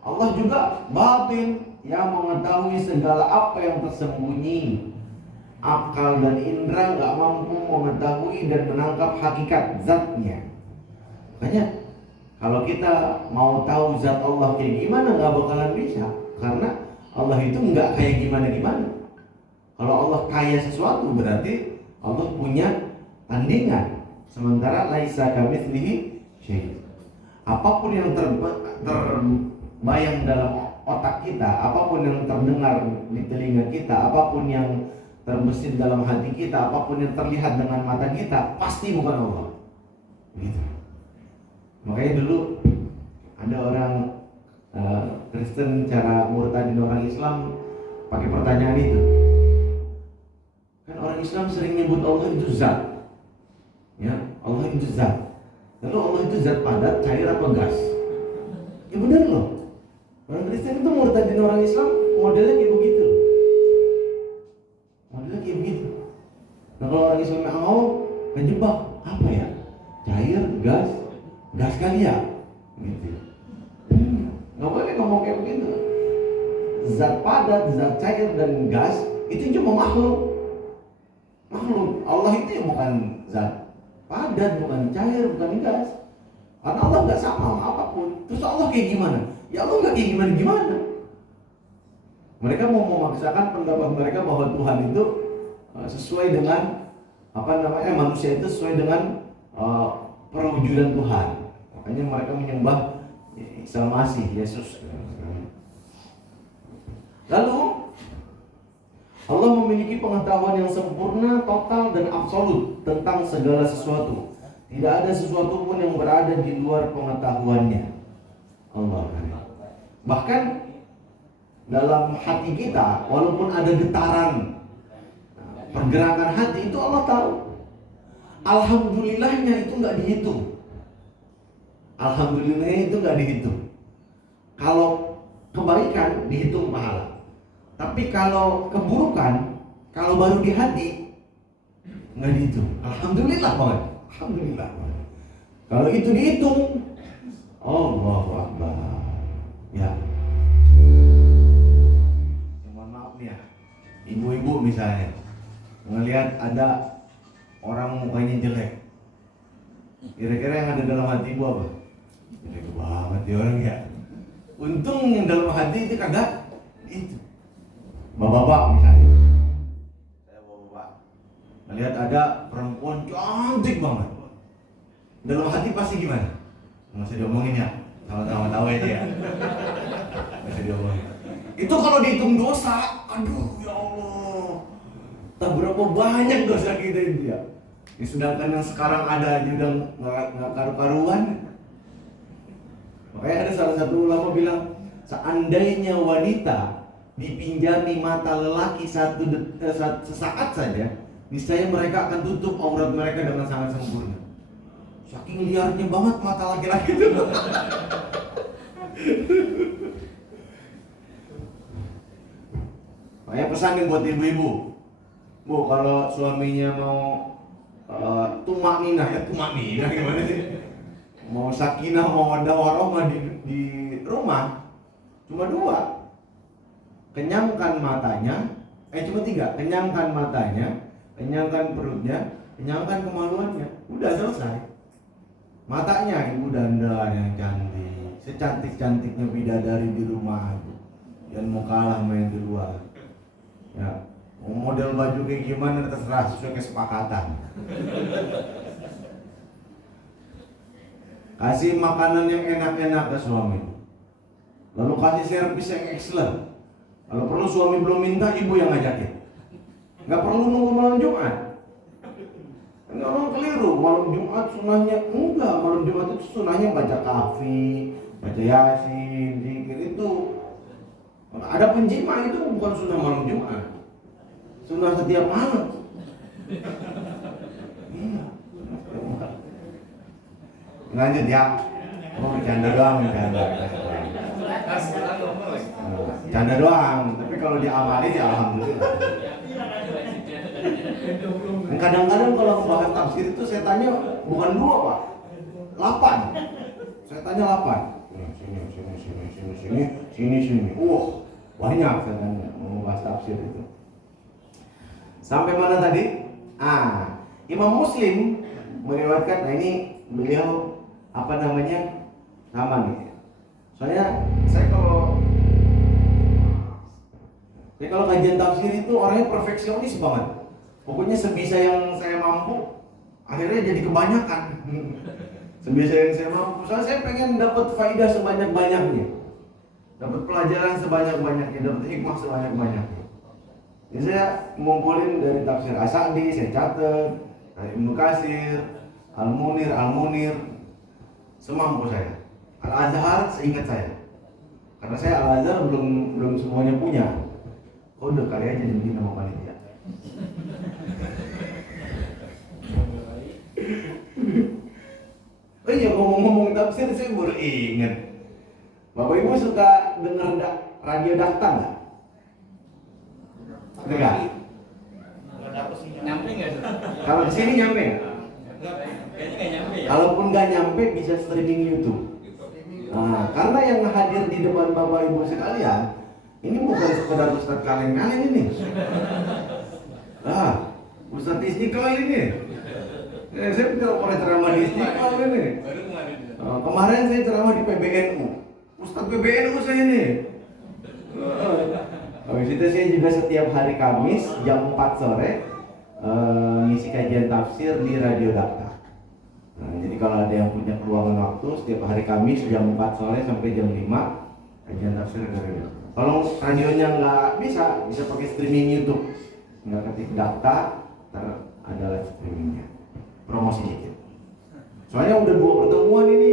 Allah juga batin, yang mengetahui segala apa yang tersembunyi. Akal dan indera nggak mampu mengetahui dan menangkap hakikat zatnya. Makanya kalau kita mau tahu zat Allah kayak gimana, nggak bakalan bisa. Karena Allah itu nggak kayak gimana-gimana. Kalau Allah kaya sesuatu, berarti Allah punya tandingan. Sementara laisa kamitslihi syai'. Apapun yang terbayang dalam otak kita, apapun yang terdengar di telinga kita, apapun yang terbesit dalam hati kita, apapun yang terlihat dengan mata kita, pasti bukan Allah. Gitu. Makanya dulu ada orang Kristen cara murtadin orang Islam pakai pertanyaan itu. Kan orang Islam sering nyebut Allah itu zat. Ya, Allah itu zat. Lalu Allah itu zat padat, cair apa gas? Ya benar loh. Orang Kristen itu murtadin orang Islam modelnya kayak begitu. Modelnya kayak begitu. Nah kalau orang Islam yang mau kejebak, apa ya? Cair, gas kali ya? Gitu. Nggak boleh ngomong kayak begitu. Zat padat, zat cair dan gas itu cuma makhluk. Makhluk. Allah itu yang bukan zat padat, bukan cair, bukan gas. Karena Allah nggak sama apapun. Terus Allah kayak gimana? Ya Allah nggak kayak gimana. Mereka mau memaksakan pendapat mereka bahwa Tuhan itu sesuai dengan manusia itu sesuai dengan perwujudan Tuhan. Makanya mereka menyembah Isa Masih, Yesus. Lalu Allah memiliki pengetahuan yang sempurna, total dan absolut tentang segala sesuatu. Tidak ada sesuatu pun yang berada di luar pengetahuannya. Allah. Bahkan dalam hati kita, walaupun ada getaran, pergerakan hati itu Allah tahu. Alhamdulillahnya itu nggak dihitung. Alhamdulillahnya itu nggak dihitung. Kalau kebaikan dihitung pahala. Tapi kalau keburukan, kalau baru di hati nggak dihitung. Alhamdulillah banget. Alhamdulillah banget. Kalau itu dihitung, Allahu Akbar. Ya. Mohon maaf nih ya, ibu-ibu misalnya ngelihat ada orang mukanya jelek, kira-kira yang ada dalam hati ibu apa? Jelek banget dia orang ya. Untung yang dalam hati itu kagak itu. Bapak-bapak misalnya, saya bapak-bapak melihat ada perempuan cantik banget, dalam hati pasti gimana? Nggak usah diomongin ya, sama-sama tahu aja ya. Nggak usah diomongin. Itu kalau dihitung dosa, aduh ya Allah, tak berapa banyak dosa kita itu ya. Sedangkan yang sekarang ada aja udah nggak karu-karuan. Makanya ada salah satu ulama bilang, seandainya wanita dipinjami mata lelaki sesaat saja, niscaya mereka akan tutup aurat mereka dengan sangat sempurna. Saking liarnya banget mata laki-laki itu. Makanya pesan nih buat ibu-ibu, Bu, kalau suaminya mau tumak ninah gimana sih? Mau sakinah, mau wadah warohmah di rumah, cuma dua. Kenyangkan matanya, cuma tiga. Kenyangkan matanya, kenyangkan perutnya, kenyangkan kemaluannya. Udah selesai. Matanya ibu dandan yang cantik, secantik-cantiknya bidadari di rumah, dan mau kalah main di luar. Ya, model baju kayak gimana terserah, sesuai kesepakatan. Kasih makanan yang enak-enak ke suami, lalu kasih servis yang excellent. Kalau perlu suami belum minta, ibu yang ngajakin. Nggak perlu nunggu malam Jumat. Ini orang keliru, malam Jumat sunahnya enggak. Malam Jumat itu sunahnya baca kafi, baca yasin, zikir itu. Ada penjima itu bukan sunah malam Jumat, sunah setiap malam. Iya. Lanjut ya. Oh, bercanda doang, bercanda. Canda doang, tapi kalau diamalin ya alhamdulillah. Kadang-kadang kalau membahas tafsir itu saya tanya bukan 2 Pak, 8. Saya tanya 8. Sini. Banyak saya tanya membahas tafsir itu. Sampai mana tadi? Imam Muslim meriwayatkan, ini beliau sama nih. Soalnya saya kalau kajian tafsir itu orangnya perfeksionis banget. Pokoknya sebisa yang saya mampu, akhirnya jadi kebanyakan. Sebisa yang saya mampu. Soalnya saya pengen dapat faidah sebanyak-banyaknya, dapat pelajaran sebanyak-banyaknya, dapat hikmah sebanyak-banyaknya. Jadi saya ngumpulin dari tafsir As-Sa'di, saya catat, dari Ibnu Katsir, Al-Munir, semampu saya. Al-Azhar seingat saya, karena saya Al-Azhar belum semuanya punya. Udah kali aja jadi nama panitia. Oh iya, ngomong-ngomong tafsir saya baru ingat. Bapak Ibu suka dengar radio Dakta nggak? Enggak. Nyampe nggak tuh? Kalau di sini nyampe nggak? Kayaknya nggak nyampe ya. Kalaupun nggak nyampe bisa streaming YouTube. Nah, karena yang hadir di depan Bapak Ibu sekalian, ini bukan sekedar Ustadz kaleng-kaleng ini. Ustadz Istiqlal ini. Saya tidak pernah ceramah di Istiqlal ini. Baru kemarin. Kemarin saya ceramah di PBNU. Ustadz PBNU saya ini. Habis itu saya juga setiap hari Kamis jam 4 sore ngisi kajian tafsir di Radio Dakta. Nah, jadi kalau ada yang punya keluangan waktu, setiap hari Kamis jam 4 sore sampai jam 5 kajian tafsir di Radio Dakta. Kalau radionya nggak bisa pakai streaming YouTube. Nggak ketik Dakta, ada live streamingnya. Promosi dikit. Soalnya udah 2 pertemuan ini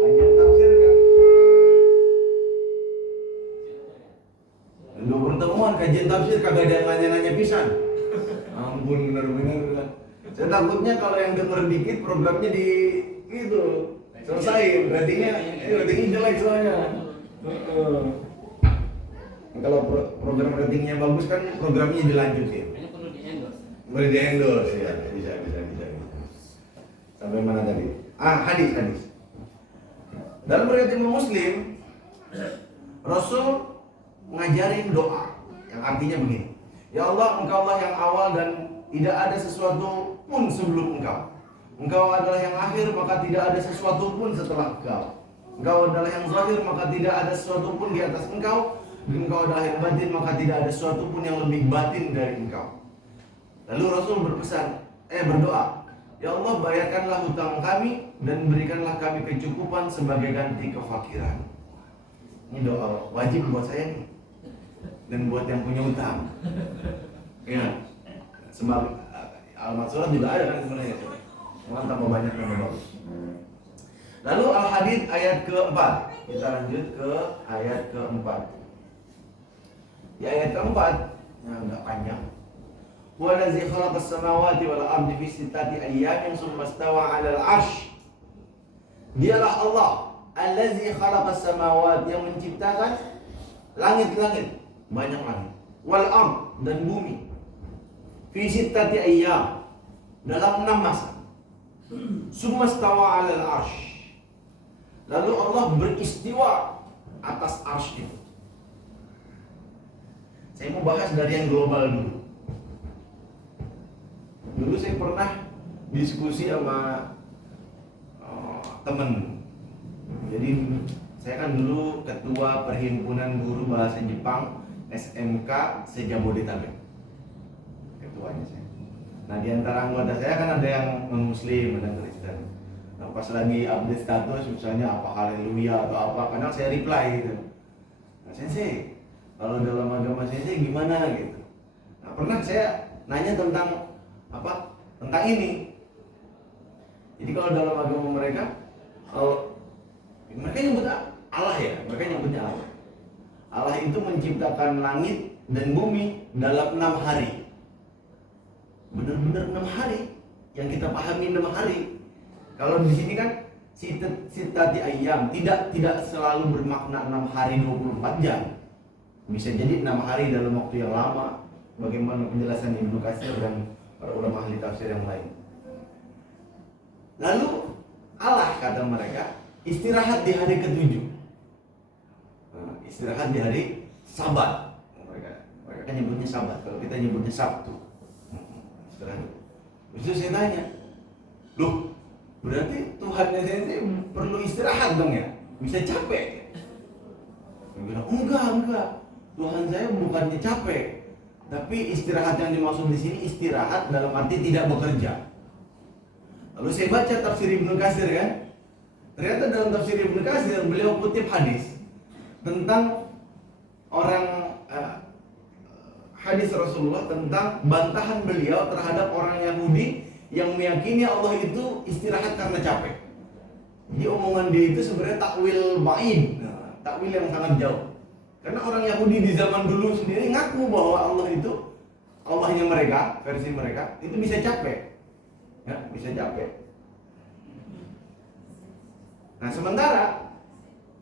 kajian tafsir kan. 2 pertemuan kajian tafsir kagak ada yang nanya-nanya pisan. Ampun, bener-bener kan. Saya takutnya kalau yang denger dikit programnya di gitu selesai, ratingnya jelek soalnya. Kalau program ratingnya bagus kan programnya dilanjutin. Ini perlu di endorse. Boleh di endorse ya, bisa. Sampai mana tadi? Hadis. Dalam riwayat Imam Muslim, Rasul ngajarin doa yang artinya begini. Ya Allah, Engkau lah yang awal dan tidak ada sesuatu pun sebelum Engkau. Engkau adalah yang akhir, maka tidak ada sesuatu pun setelah Engkau. Engkau adalah yang zahir, maka tidak ada sesuatu pun di atas Engkau. Dan Engkau adalah yang batin, maka tidak ada sesuatu pun yang lebih batin dari Engkau. Lalu Rasul berdoa, Ya Allah, bayarkanlah hutang kami dan berikanlah kami kecukupan sebagai ganti kefakiran. Ini doa wajib buat saya nih, dan buat yang punya utang. Ya, sebab alamat surat juga ada kan sebenarnya. Cuma tambah banyak yang bagus. Lalu Al-Hadid ayat keempat. Kita lanjut ke ayat keempat. Di ayat keempat yang agak panjang. Huwallazi khalaqas samawati wal ardi fi sittati ayyamin tsumma istawa 'alal 'arsy. Dialah Allah allazi khalaqas samawati, yang menciptakan langit-langit, banyak langit, wal ard, dan bumi, fi sittati ayyam, dalam 6 masa. Tsumma istawa 'alal 'arsy. Lalu Allah beristiwa atas arsy itu. Saya mau bahas dari yang global dulu. Dulu saya pernah diskusi sama temen. Jadi saya kan dulu ketua Perhimpunan Guru Bahasa Jepang SMK se-Jabodetabek. Ketuanya saya. Nah, di antara anggota saya kan ada yang non-muslim, ada Kristen. Nah, pas lagi update status misalnya apa haleluya atau apa, kadang saya reply gitu. Nah, sensei, kalau dalam agama sensei gimana gitu. Nah, pernah saya nanya tentang ini. Jadi kalau dalam agama mereka nyebut Allah ya, mereka nyebutnya Allah. Allah itu menciptakan langit dan bumi dalam 6 hari. Benar-benar 6 hari. Yang kita pahami 6 hari. Kalau di sini kan sittati ayyam, tidak selalu bermakna 6 hari 24 jam. Bisa jadi 6 hari dalam waktu yang lama. Bagaimana penjelasan Ibnu Katsir dan para ulama ahli tafsir yang lain. Lalu Allah, kata mereka, istirahat di hari ke-7. Istirahat di hari Sabat. Mereka kan nyebutnya Sabat, kalau kita nyebutnya Sabtu. Istirahat. Terus saya tanya, loh, berarti Tuhannya saya perlu istirahat dong ya? Bisa capek? Dia bilang, enggak. Tuhan saya bukannya capek, tapi istirahat yang dimaksud di sini istirahat dalam arti tidak bekerja. Lalu saya baca tafsir Ibnu Katsir kan, ternyata dalam tafsir Ibnu Katsir beliau kutip hadis tentang hadis Rasulullah tentang bantahan beliau terhadap orang Yahudi yang meyakini Allah itu istirahat karena capek. Jadi omongan dia itu sebenarnya takwil ba'id, takwil yang sangat jauh. Karena orang Yahudi di zaman dulu sendiri ngaku bahwa Allah itu, Allahnya mereka, versi mereka, itu bisa capek. Ya, bisa capek. Nah, sementara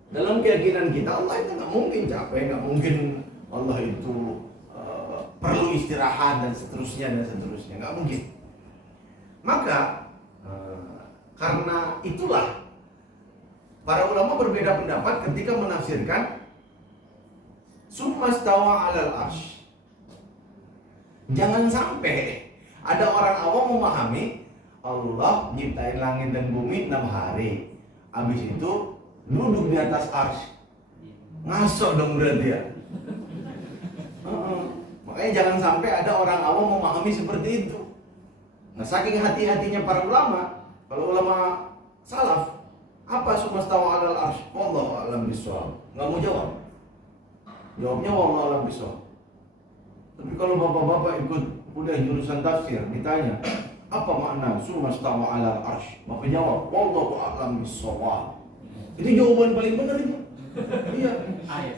dalam keyakinan kita Allah itu nggak mungkin capek, nggak mungkin Allah itu perlu istirahat dan seterusnya, nggak mungkin. Maka karena itulah para ulama berbeda pendapat ketika menafsirkan summa stawa 'alal arsy. Jangan sampai ada orang awam memahami Allah nyiptain langit dan bumi 6 hari. Habis itu duduk di atas arsy. Ngasok dong berarti ya. Makanya jangan sampai ada orang awam memahami seperti itu. Nah, saking hati-hatinya para ulama, kalau ulama salaf, apa sumastawa alal arsh? Wallahu a'lam bishawab. Nggak mau jawab. Jawabnya wallahu a'lam bishawab. Tapi kalau bapak-bapak ikut kuliah jurusan tafsir, ditanya, apa makna sumastawa alal arsh? Bapak jawab, wallahu a'lam bishawab. Itu jawaban paling benar itu. Iya.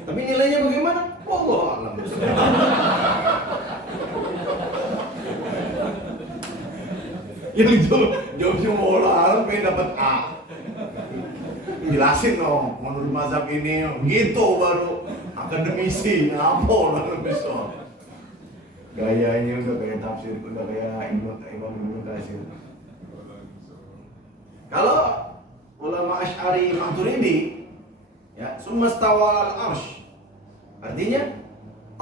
Tapi nilainya bagaimana? Wallahu a'lam bishawab. Yang jawabnya wallahu a'lam pengen dapat A. Jelasin dong, menurut mazhab ini gitu baru akademisi ngapol lalu besok. Gayanya udah kayak tafsir, udah kayak Imam Ibnu Katsir. Kalau ulama Asy'ari Maturidi, ya, sumastawa al arsh, artinya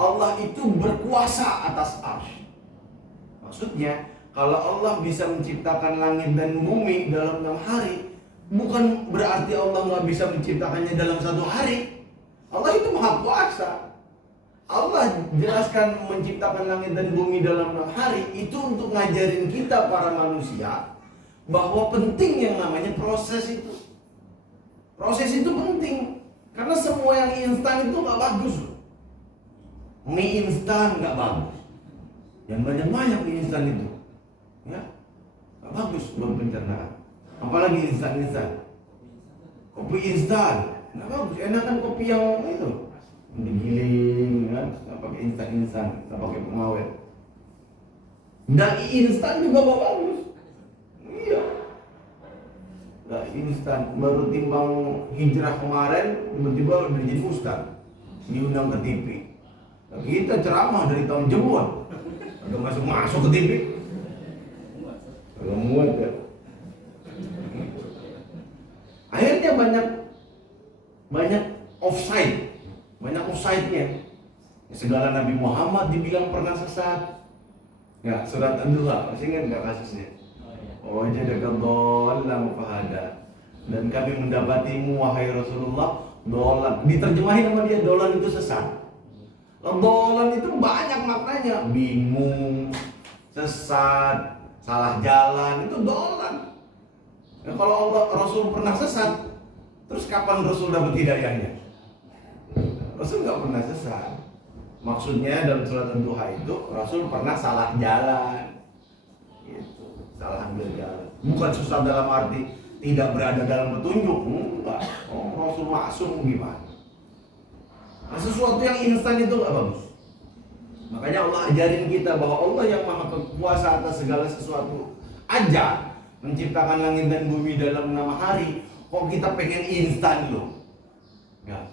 Allah itu berkuasa atas arsh. Maksudnya kalau Allah bisa menciptakan langit dan bumi dalam 6 hari, bukan berarti Allah nggak bisa menciptakannya dalam 1 hari. Allah itu maha kuasa. Allah jelaskan menciptakan langit dan bumi dalam 6 hari itu untuk ngajarin kita para manusia bahwa penting yang namanya proses itu. Proses itu penting karena semua yang instan itu nggak bagus. Mie instan nggak bagus. Yang banyak mie instan itu, ya, nggak bagus buat pencernaan. Apalagi instan. Kopi instan nggak bagus, enakan kopi yang itu digiling kan, nggak pakai instan, nggak pakai pengawet. Dai instan juga nggak bagus. Iya, dai instan baru timbang hijrah kemarin tiba-tiba udah jadi ustaz, diundang ke TV. Nah, kita ceramah dari tahun jemuan, udah masuk ke TV, agak muat ya. Akhirnya banyak offside-nya. Segala Nabi Muhammad dibilang pernah sesat. Ya, surat An-Duha, masih ingat nggak kasusnya? Oh, jadaka dhallan fahada. Dan kami mendapatimu wahai Rasulullah dhallan. Diterjemahin sama dia, dhallan itu sesat. Dhallan itu banyak maknanya, bingung, sesat, salah jalan, itu dhallan. Nah, kalau Allah Rasul pernah sesat, terus kapan Rasul dapat hidayahnya? Rasul nggak pernah sesat. Maksudnya dalam surat An-Duha itu Rasul pernah salah jalan, gitu. Salah ambil jalan. Bukan sesat dalam arti tidak berada dalam petunjuk, enggak. Oh, Rasul maksum gimana? Nah, sesuatu yang instan itu nggak bagus. Makanya Allah ajarin kita bahwa Allah yang maha kuasa atas segala sesuatu aja menciptakan langit dan bumi dalam 6 hari. Kok kita pengen instan loh? Ya.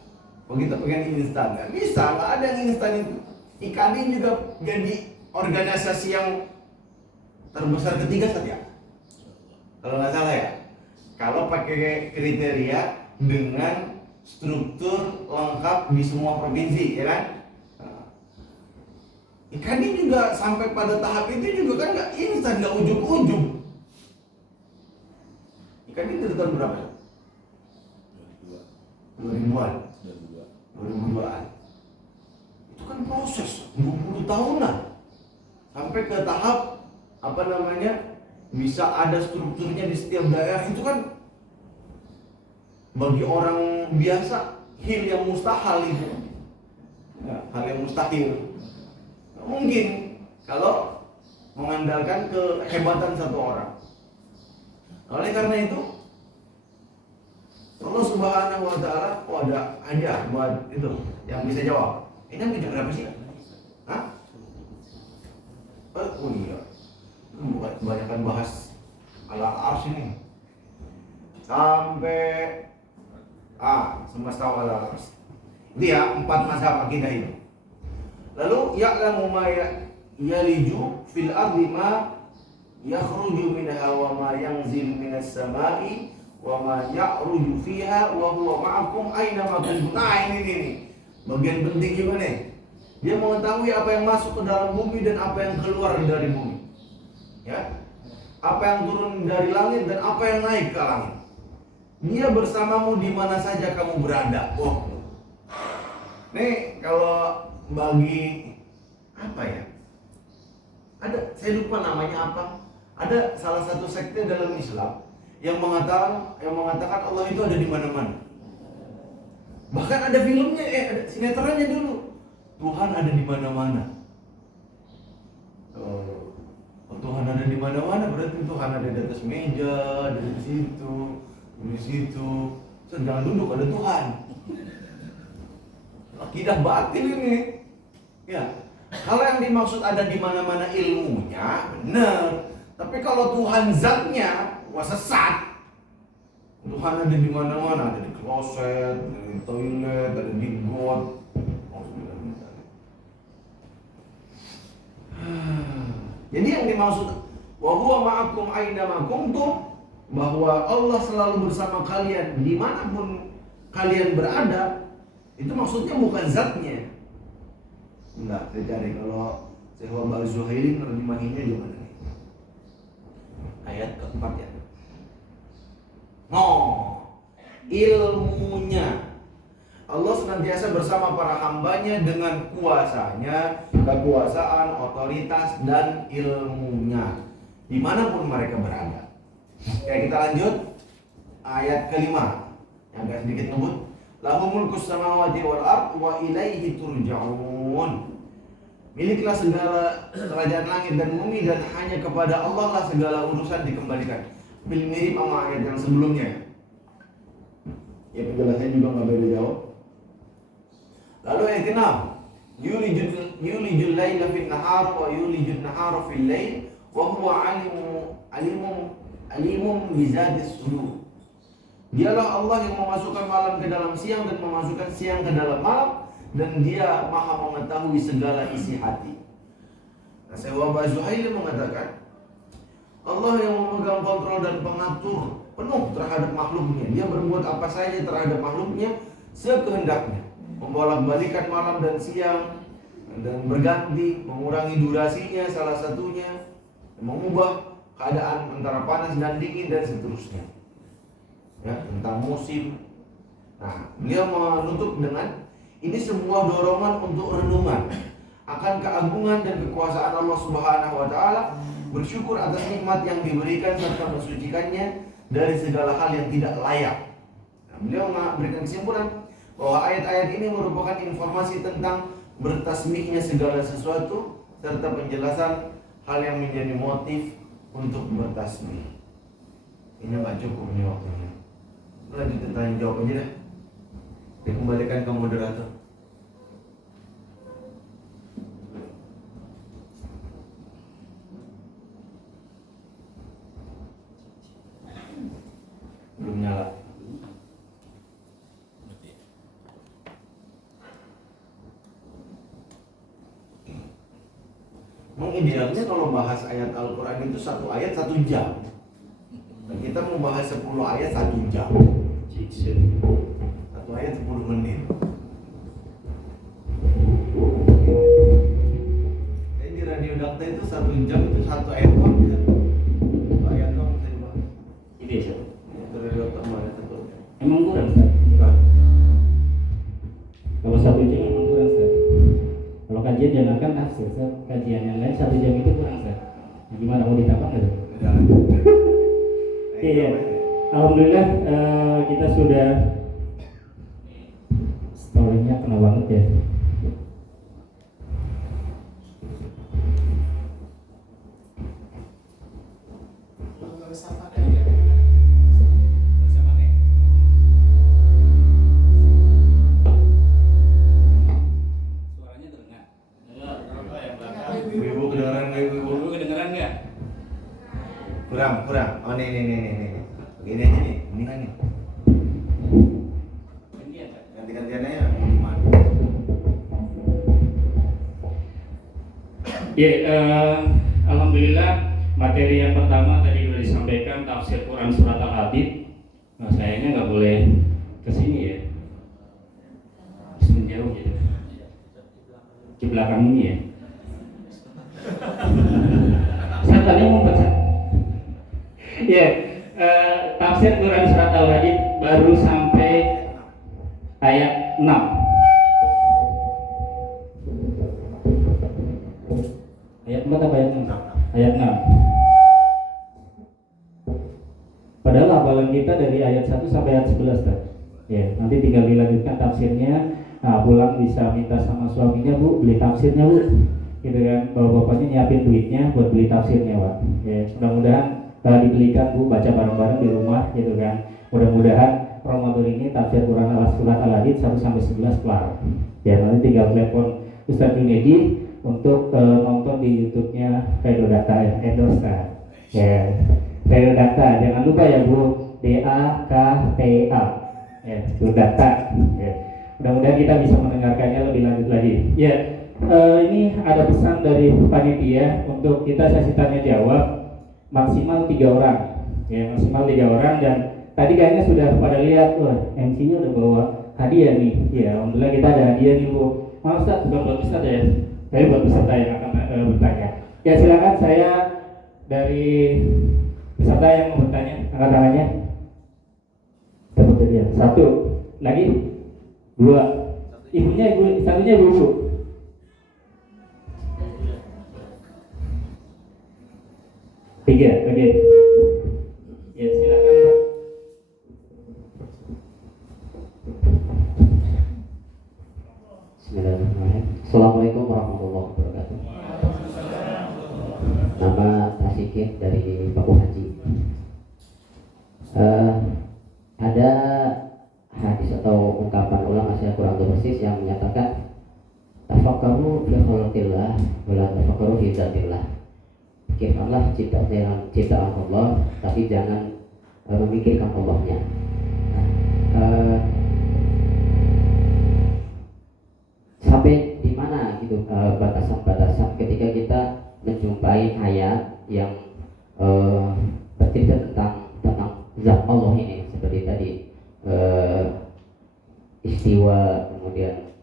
Kok kita pengen instan? Gak bisa, gak ada yang instan itu. IKN juga jadi organisasi yang terbesar ketiga saja, kalau nggak salah ya. Kalau pakai kriteria dengan struktur lengkap di semua provinsi, ya kan? IKN juga sampai pada tahap itu juga kan nggak instan, nggak ujung-ujung. Ikan ini dari tahun berapa? 2000-an. 2002-an. Itu kan proses 20 tahunan. Sampai ke tahap bisa ada strukturnya di setiap daerah. Itu kan bagi orang biasa hal yang mustahil itu. Ya, hal yang mustahil. Mungkin kalau mengandalkan kehebatan satu orang. Oleh karena itu Allah Subhanahu wa Ta'ala ada aja buat itu yang bisa jawab. Ini yang berapa sih? Hah? Oh iya, kebanyakan bahas ala ars ini sampai semesta ala ars. Dia 4 mazhab akidah itu. Lalu ya'lamu ma yaliju fil ardi ma yakhruju minha wa ma yanzil minas samai wa ma ya'ruju fiha wa huwa ma'akum aina ma kuntum. Nah, ini bagian penting juga nih. Dia mengetahui apa yang masuk ke dalam bumi dan apa yang keluar dari bumi. Ya. Apa yang turun dari langit dan apa yang naik ke langit. Dia bersamamu di mana saja kamu berada. Nih kalau bagi apa ya? Ada, saya lupa namanya apa. Ada salah satu sekte dalam Islam yang mengatakan Allah itu ada di mana-mana. Bahkan ada filmnya, ada sinetronnya dulu. Tuhan ada di mana-mana. Oh, Tuhan ada di mana-mana berarti Tuhan ada di atas meja, ada di situ. Jangan duduk, ada Tuhan. Akidah batil ini. Ya. Kalau yang dimaksud ada di mana-mana ilmunya, benar. Tapi kalau Tuhan zatnya, wah sesat. Tuhan ada di mana-mana, ada di kloset, ada di toilet, ada di got. Jadi yang dimaksud wa huwa ma'akum aina ma kuntum, bahwa Allah selalu bersama kalian dimanapun kalian berada, itu maksudnya bukan zatnya. Enggak, saya cari kalau Syekh Wahbah Zuhaili nerjemahinnya di mana nih? Ayat keempat ya. Ilmunya. Allah senantiasa bersama para hambanya dengan kuasanya, kekuasaan, otoritas, dan ilmunya dimanapun mereka berada. Oke, kita lanjut ayat kelima yang agak sedikit ngebut. Lahu mulkus samawati wal ard wa ilaihi turja'un. Miliklah segala kerajaan langit dan bumi dan hanya kepada Allah lah segala urusan dikembalikan. Mirip sama ayat yang sebelumnya. Ya penjelasannya juga nggak beda jauh. Lalu yang keenam, yulijul laila fil nahar wa yulijul nahara fil lail wa huwa alimun bizatis sudur. Dialah Allah yang memasukkan malam ke dalam siang dan memasukkan siang ke dalam malam, dan Dia Maha mengetahui segala isi hati. Nah, Syekh Wahbah Zuhaili mengatakan Allah yang memegang kontrol dan pengatur penuh terhadap makhluknya. Dia berbuat apa saja terhadap makhluknya sekehendaknya, membolak-balikan malam dan siang dan berganti, mengurangi durasinya salah satunya, mengubah keadaan antara panas dan dingin dan seterusnya. Ya, tentang musim. Nah, beliau menutup dengan ini sebuah dorongan untuk renungan akan keagungan dan kekuasaan Allah Subhanahu wa taala, bersyukur atas nikmat yang diberikan serta mensucikannya dari segala hal yang tidak layak. Nah, beliau memberikan kesimpulan bahwa ayat-ayat ini merupakan informasi tentang bertasbihnya segala sesuatu serta penjelasan hal yang menjadi motif untuk bertasbih. Ini nggak cukup nih waktunya. Lanjut tanya jawab aja deh. Dikembalikan ke moderator. Belum nyala. Idealnya kalau bahas ayat Al-Quran itu satu ayat 1 jam. Dan kita mau bahas 10 ayat 1 jam. Satu ayat 10 menit. Jadi di Radio Dakta itu 1 jam itu 1 ayat doang bisa. 1 ayat doang bisa dibahas. Ini ya. Itu Radio Dakta mau ada 1 jam. Emang kurang, Ustaz? Enggak. Kalau 1 jam emang kurang, Ustaz. Kalau kajian jangankan tafsir, Ustaz. Kajian yang lain 1 jam itu kurang, Ustaz. Gimana, mau ditambah nggak? Iya. Alhamdulillah kita sudah story-nya kena banget ya. Suaranya terdengar? Ibu kedengeran nggak ibu? Ibu kedengeran nggak? Kurang. Oh nih. Begini aja nih, mendingan nih. Gantian, Pak. Ganti-gantian aja mau gimana? Ya, alhamdulillah materi yang pertama tadi sudah disampaikan tafsir Quran surat Al-Hadid. Nah, sayangnya nggak boleh kesini ya, harus menjauh gitu. Di belakang ini ya. Saya tadi mau baca. Ya, tafsir Quran surat Al-Hadid baru sampai ayat 6. 4 apa ayat 6? Ayat 6. Padahal hafalan kita dari ayat 1 sampai ayat 11 kan? Ya, nanti tinggal dilanjutkan tafsirnya. Nah, pulang bisa minta sama suaminya, Bu, beli tafsirnya, Bu. Gitu kan, bapak-bapaknya nyiapin duitnya buat beli tafsirnya, Pak. Ya, mudah-mudahan dibelikan, Bu, baca bareng-bareng di rumah gitu kan. Mudah-mudahan Ramadan ini tafsir Quran surat Al-Hadid 1 sampai 11 kelar. Ya, nanti tinggal telepon Ustadz Junedi untuk nonton di YouTube-nya Khairul Data ya, endorse kan. Ya, Khairul Data, jangan lupa ya, Bu, DAKTA. Ya, itu data. Ya. Mudah-mudahan kita bisa mendengarkannya lebih lanjut lagi. Ya, ini ada pesan dari panitia untuk kita sesi tanya jawab maksimal 3 orang. Ya, maksimal 3 orang, dan tadi kayaknya sudah pada lihat, wah, MC-nya udah bawa hadiah nih. Ya, alhamdulillah kita ada hadiah nih, Bu. Maaf, Ustaz, bukan buat Ustaz ya. Tapi buat peserta yang akan bertanya. Ya, silakan, saya dari peserta yang mau bertanya, angkat tangannya. Dapat hadiah. 1. Lagi? 2. Ibunya ibu, satunya ibu. Tiga, oke. Ya, silakan, Pak. Bismillahirrahmanirrahim. Assalamualaikum warahmatullahi wabarakatuh. Nama Tasikin dari Paku Haji. Ada hadis atau ungkapan ulama, saya kurang tahu persis, yang menyatakan tafakkaru fi khalqillah wa la tafakkaru fi dzatillah. Pikirkanlah ciptaan Allah, tapi jangan memikirkan Allahnya. Sampai di mana gitu batasan-batasan ketika kita menjumpai ayat yang bercerita tentang zat Allah ini, seperti tadi istiwa, kemudian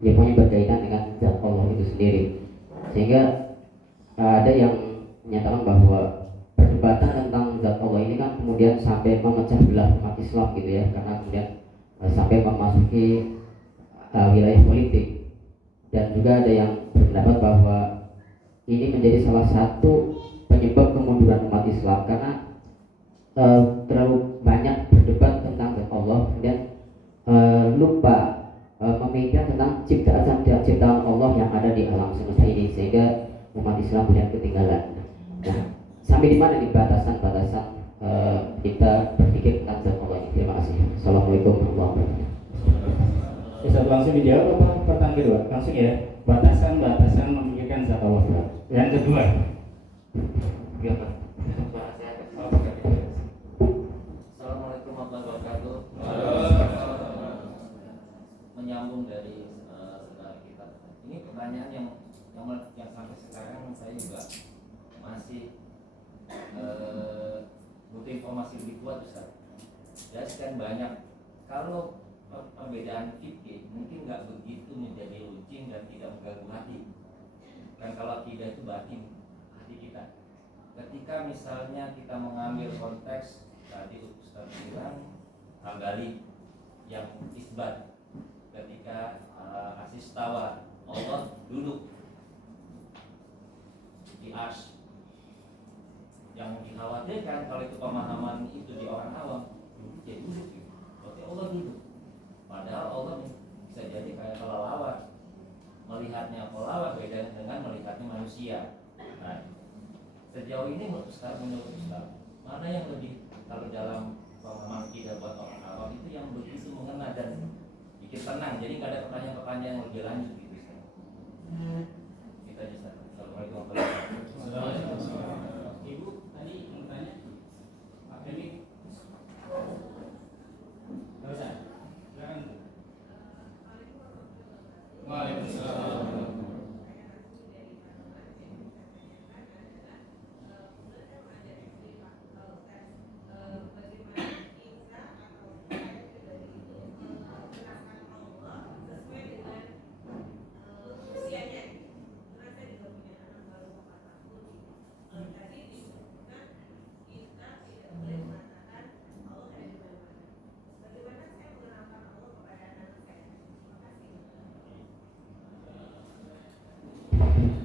ya pokoknya berkaitan dengan zat Allah itu sendiri, sehingga ada yang menyatakan bahwa perdebatan tentang zat Allah ini kan kemudian sampai memecah belah umat Islam gitu ya, karena kemudian sampai memasuki wilayah politik, dan juga ada yang berpendapat bahwa ini menjadi salah satu penyebab kemunduran umat Islam, karena terlalu banyak berdebat tentang zat Allah, kemudian lupa memikirkan tentang ciptaan Allah yang ada di alam semesta ini, sehingga umat Islam kemudian ketinggalan. Nah, sampai di mana nih batasan-batasan kita berpikir tentang zat Allah ini? Terima kasih. Assalamualaikum warahmatullahi wabarakatuh. Bisa langsung dijawab apa pertanyaan kedua? Langsung ya. Batasan-batasan memikirkan zat Allah. Yang kedua. Ya, Pak. Assalamualaikum warahmatullahi wabarakatuh. Menyambung dari saudara kita. Ini pertanyaan yang sampai sekarang saya juga masih butuh informasi lebih kuat, Ustaz. Ya, sekian banyak. Kalau perbedaan fikih mungkin nggak begitu menjadi runcing dan tidak mengganggu hati. Dan kalau tidak itu batin hati kita. Ketika misalnya kita mengambil konteks tadi Ustaz bilang Hambali yang isbat, ketika asis tawa Allah duduk di arsy, yang dikhawatirkan kalau itu pemahaman itu di orang awam, jadi duduk gitu. Berarti Allah duduk. Padahal Allah bisa jadi kayak kelelawar. Melihatnya kelelawar beda dengan melihatnya manusia. Nah, sejauh ini menurut Ustaz, mana yang lebih, kalau dalam pemahaman kita buat orang awam itu yang begitu mengena dan bikin tenang, jadi nggak ada pertanyaan-pertanyaan yang lebih lanjut gitu, Ustaz. Kita aja, Ustaz. Assalamualaikum warahmatullahi wabarakatuh. Ibu tadi mau tanya Pak Femi. Nggak usah. Silakan. Waalaikumsalam.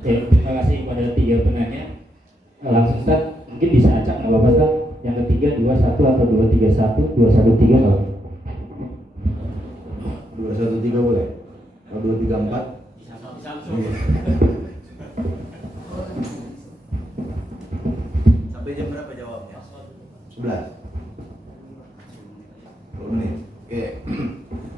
terima kasih kepada tiga penanya. Langsung Ustaz, mungkin bisa acak nggak apa-apa Ustaz? Yang ketiga 21 atau 231, 213 kalau 213 boleh? Atau 234? Iya. Sampai jam berapa jawabnya? 11 10 menit. Oke.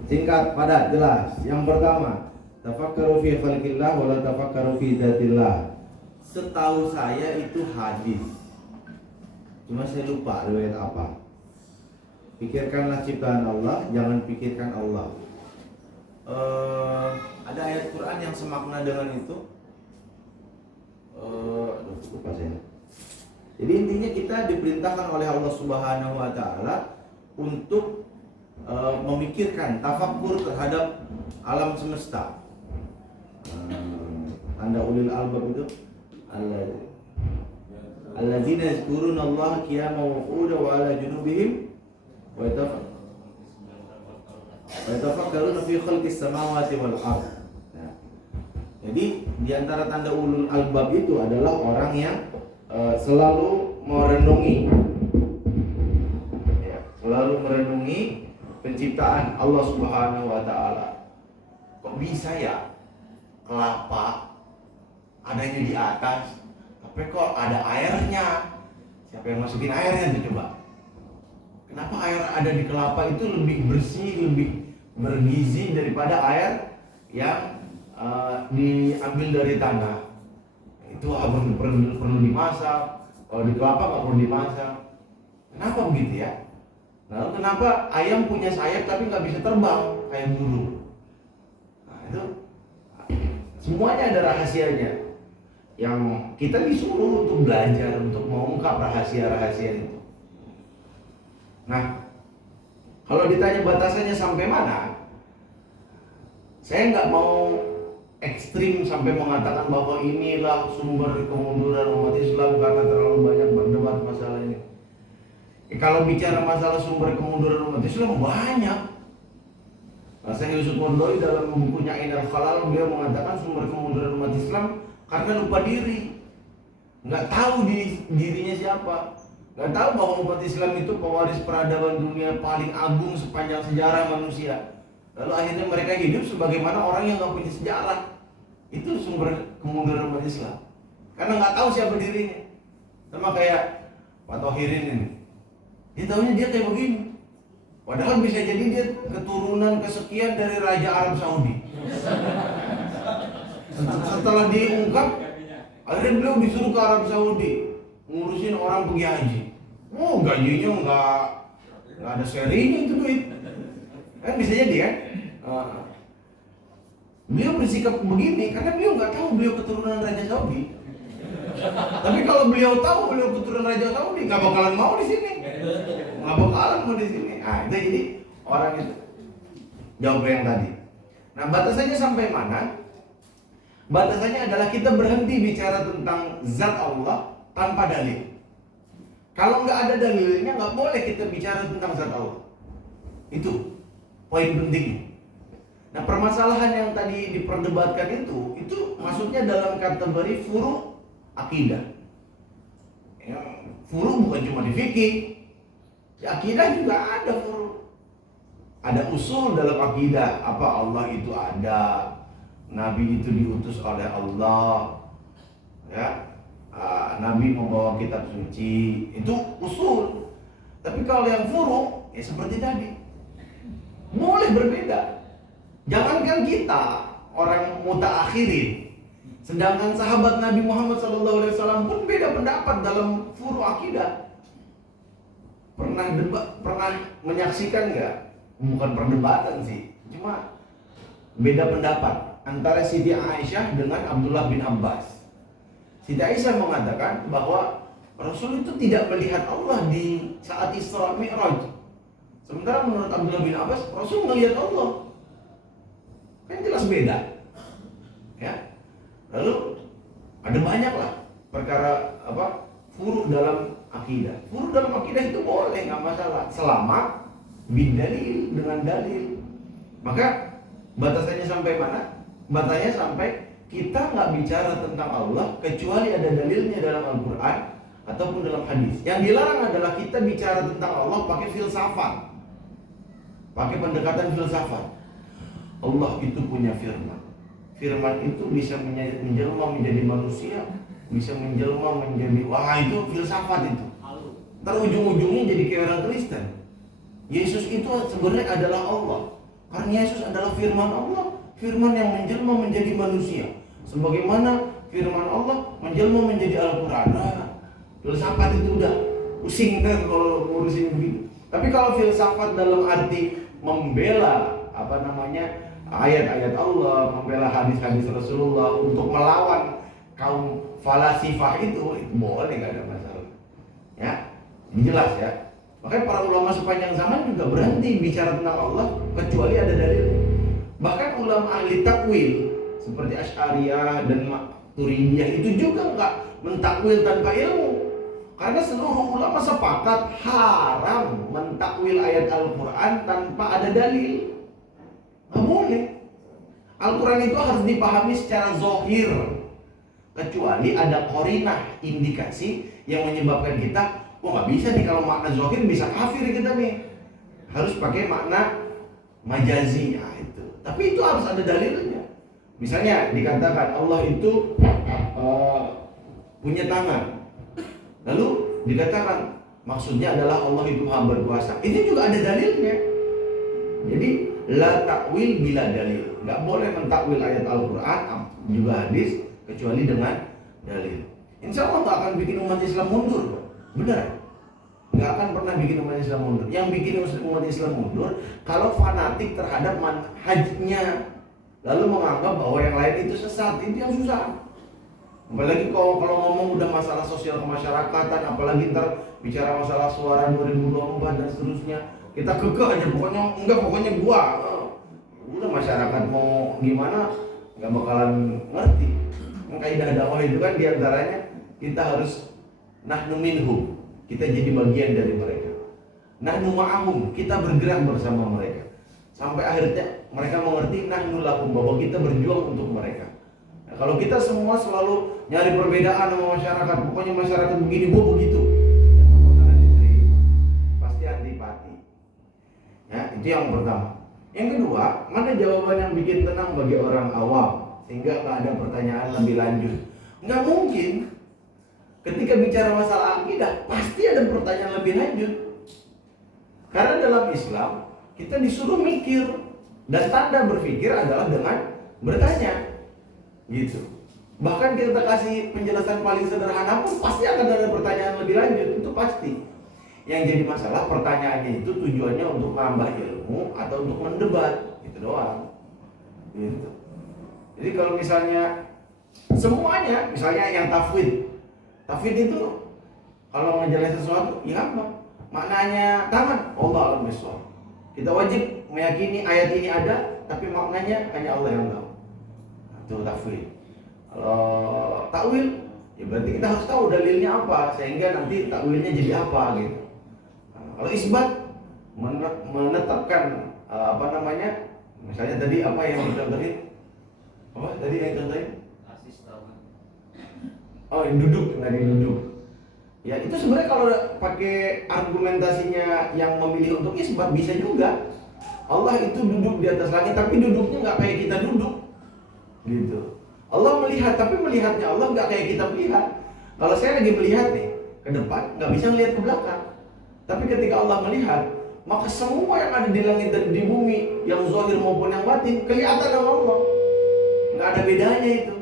Singkat, padat, jelas. Yang pertama, tafakkaru fi khalqillah wa la tafakkaru fi dzatillah. Setahu saya itu hadis. Cuma saya lupa riwayat apa. Pikirkanlah ciptaan Allah, jangan pikirkan Allah. Ada ayat Quran yang semakna dengan itu. Aduh, lupa saya. Jadi intinya kita diperintahkan oleh Allah Subhanahu wa taala untuk memikirkan, tafakkur terhadap alam semesta. Tanda ulil albab itu alladzina yazkuruna Allah qiyaman wa qu'udan wa 'ala junubihim wa yatafakkaruna fi khalqis samawati wal ardh. Jadi di antara tanda ulul albab itu adalah orang yang selalu merenungi, penciptaan Allah Subhanahu wa taala. Kok bisa ya kelapa adanya di atas, tapi kok ada airnya? Siapa yang masukin airnya tuh coba? Kenapa air ada di kelapa itu lebih bersih, lebih bergizi daripada air yang diambil dari tanah? Itu perlu dimasak. Kalau di kelapa nggak perlu dimasak. Kenapa begitu ya? Lalu kenapa ayam punya sayap tapi nggak bisa terbang kayak burung? Nah itu semuanya ada rahasianya. Yang kita disuruh untuk belajar, untuk mengungkap rahasia-rahasia itu. Nah, kalau ditanya batasannya sampai mana, saya nggak mau ekstrim sampai mengatakan bahwa inilah sumber kemunduran umat Islam karena terlalu banyak berdebat masalah ini. Kalau bicara masalah sumber kemunduran umat Islam banyak. Syekh Yusuf Mardawi dalam bukunya Ainul Khalal beliau mengatakan sumber kemunduran umat Islam karena lupa diri, nggak tahu dirinya siapa, nggak tahu bahwa umat Islam itu pewaris peradaban dunia paling agung sepanjang sejarah manusia. Lalu akhirnya mereka hidup sebagaimana orang yang nggak punya sejarah. Itu sumber kemunduran umat Islam. Karena nggak tahu siapa dirinya. Sama kayak Pak Thohirin ini. Dia tahunya dia kayak begini. Padahal bisa jadi dia keturunan kesekian dari Raja Arab Saudi. Setelah diungkap, akhirnya beliau disuruh ke Arab Saudi ngurusin orang pergi haji. Oh, gajinya nggak ada serinya itu duit. Kan bisa jadi kan? Beliau bersikap begini karena beliau nggak tahu beliau keturunan Raja Saudi. Tapi kalau beliau tahu beliau keturunan Raja Saudi, nggak bakalan mau di sini. Nggak bakalan mau di sini. Nah, itu jadi orang itu. Jawab yang tadi. Nah, batasannya sampai mana? Batasannya adalah kita berhenti bicara tentang zat Allah tanpa dalil. Kalau nggak ada dalilnya, nggak boleh kita bicara tentang zat Allah. Itu poin penting. Nah, permasalahan yang tadi diperdebatkan itu maksudnya dalam kategori furu akidah. Ya, furu bukan cuma di fikih. Di akidah juga ada furu. Ada usul dalam akidah, apa Allah itu ada, Nabi itu diutus oleh Allah, ya, Nabi membawa kitab suci, itu usul. Tapi kalau yang furu, ya seperti tadi, boleh berbeda. Jangankan kita orang mutaakhirin, sedangkan sahabat Nabi Muhammad SAW pun beda pendapat dalam furu akidah. Pernah menyaksikan nggak? Bukan perdebatan sih, cuma beda pendapat antara Siti Aisyah dengan Abdullah bin Abbas. Siti Aisyah mengatakan bahwa Rasul itu tidak melihat Allah di saat Isra Mi'raj. Sementara menurut Abdullah bin Abbas, Rasul melihat Allah. Kan jelas beda. Ya. Lalu ada banyak lah perkara furu dalam akidah. Furu dalam akidah itu boleh, nggak masalah, selama bidalil, dengan dalil. Maka batasannya sampai mana? Batasannya sampai kita nggak bicara tentang Allah kecuali ada dalilnya dalam Al-Quran ataupun dalam hadis. Yang dilarang adalah kita bicara tentang Allah pakai filsafat, pakai pendekatan filsafat. Allah itu punya firman. Firman itu bisa menjelma menjadi manusia, bisa menjelma menjadi, wah itu filsafat itu. Ntar ujung-ujungnya jadi kayak orang Kristen. Yesus itu sebenarnya adalah Allah, karena Yesus adalah firman Allah, firman yang menjelma menjadi manusia. Sebagaimana firman Allah menjelma menjadi Al-Quran. Nah, filsafat itu udah pusing kan kalau ngurusin begitu. Tapi kalau filsafat dalam arti membela ayat-ayat Allah, membela hadis-hadis Rasulullah untuk melawan kaum falasifah itu boleh, nggak ada masalah. Ya, ini jelas ya. Makanya para ulama sepanjang zaman juga berhenti bicara tentang Allah kecuali ada dalilnya. Bahkan ulama ahli takwil seperti Asy'ariyah dan Maturidiyah itu juga nggak mentakwil tanpa ilmu. Karena seluruh ulama sepakat haram mentakwil ayat Al-Quran tanpa ada dalil. Nggak boleh. Al-Quran itu harus dipahami secara zahir, kecuali ada qarinah, indikasi yang menyebabkan kita, nggak bisa nih kalau makna zahir bisa kafir kita nih. Harus pakai makna majazi ya itu. Tapi itu harus ada dalilnya. Misalnya dikatakan Allah itu punya tangan. Lalu dikatakan maksudnya adalah Allah itu Maha berkuasa. Itu juga ada dalilnya. Jadi la takwil bila dalil. Nggak boleh mentakwil ayat Al-Quran juga hadis kecuali dengan dalil. Insya Allah nggak akan bikin umat Islam mundur, benar? Nggak akan pernah bikin umat Islam mundur. Yang bikin umat Islam mundur kalau fanatik terhadap manhajnya, lalu menganggap bahwa yang lain itu sesat. Itu yang susah. Apalagi kalau ngomong udah masalah sosial kemasyarakatan, apalagi ntar bicara masalah suara 2024 dan seterusnya, kita kekeh aja pokoknya gua. Udah masyarakat mau gimana nggak bakalan ngerti. Kaidah dakwah itu kan diantaranya kita harus nahnu minhum, kita jadi bagian dari mereka. Nahnu ma'ahum, kita bergerak bersama mereka. Sampai akhirnya mereka mengerti nahnu lahum, bahwa kita berjuang untuk mereka. Nah, kalau kita semua selalu nyari perbedaan sama masyarakat, pokoknya masyarakat begini, gua begitu, ya nggak bakalan diterima, pasti antipati. Ya, itu yang pertama. Yang kedua, mana jawaban yang bikin tenang bagi orang awam sehingga nggak ada pertanyaan lebih lanjut? Nggak mungkin. Ketika bicara masalah akidah, pasti ada pertanyaan lebih lanjut. Karena dalam Islam kita disuruh mikir, dan tanda berpikir adalah dengan bertanya, gitu. Bahkan kita kasih penjelasan paling sederhana pun pasti akan ada pertanyaan lebih lanjut, itu pasti. Yang jadi masalah pertanyaannya itu tujuannya untuk menambah ilmu atau untuk mendebat, gitu doang. Gitu. Jadi kalau misalnya semuanya, misalnya yang tafwid itu kalau ngejelasin sesuatu, ya apa? Maknanya tangan, Allah alam bisawab. Kita wajib meyakini ayat ini ada, tapi maknanya hanya Allah yang tahu. Itu tafwid. Kalau takwil, ya berarti kita harus tahu dalilnya apa sehingga nanti takwilnya jadi apa gitu. Kalau isbat, menetapkan misalnya tadi apa yang dicontohin? Apa tadi yang dicontohin? Oh, duduk, tadi duduk. Ya itu sebenarnya kalau pakai argumentasinya yang memilih untuk isbat bisa juga. Allah itu duduk di atas langit, tapi duduknya nggak kayak kita duduk, gitu. Allah melihat, tapi melihatnya Allah nggak kayak kita melihat. Kalau saya lagi melihat nih ke depan, nggak bisa melihat ke belakang. Tapi ketika Allah melihat, maka semua yang ada di langit dan di bumi, yang zahir maupun yang batin, kelihatan sama Allah. Nggak ada bedanya itu.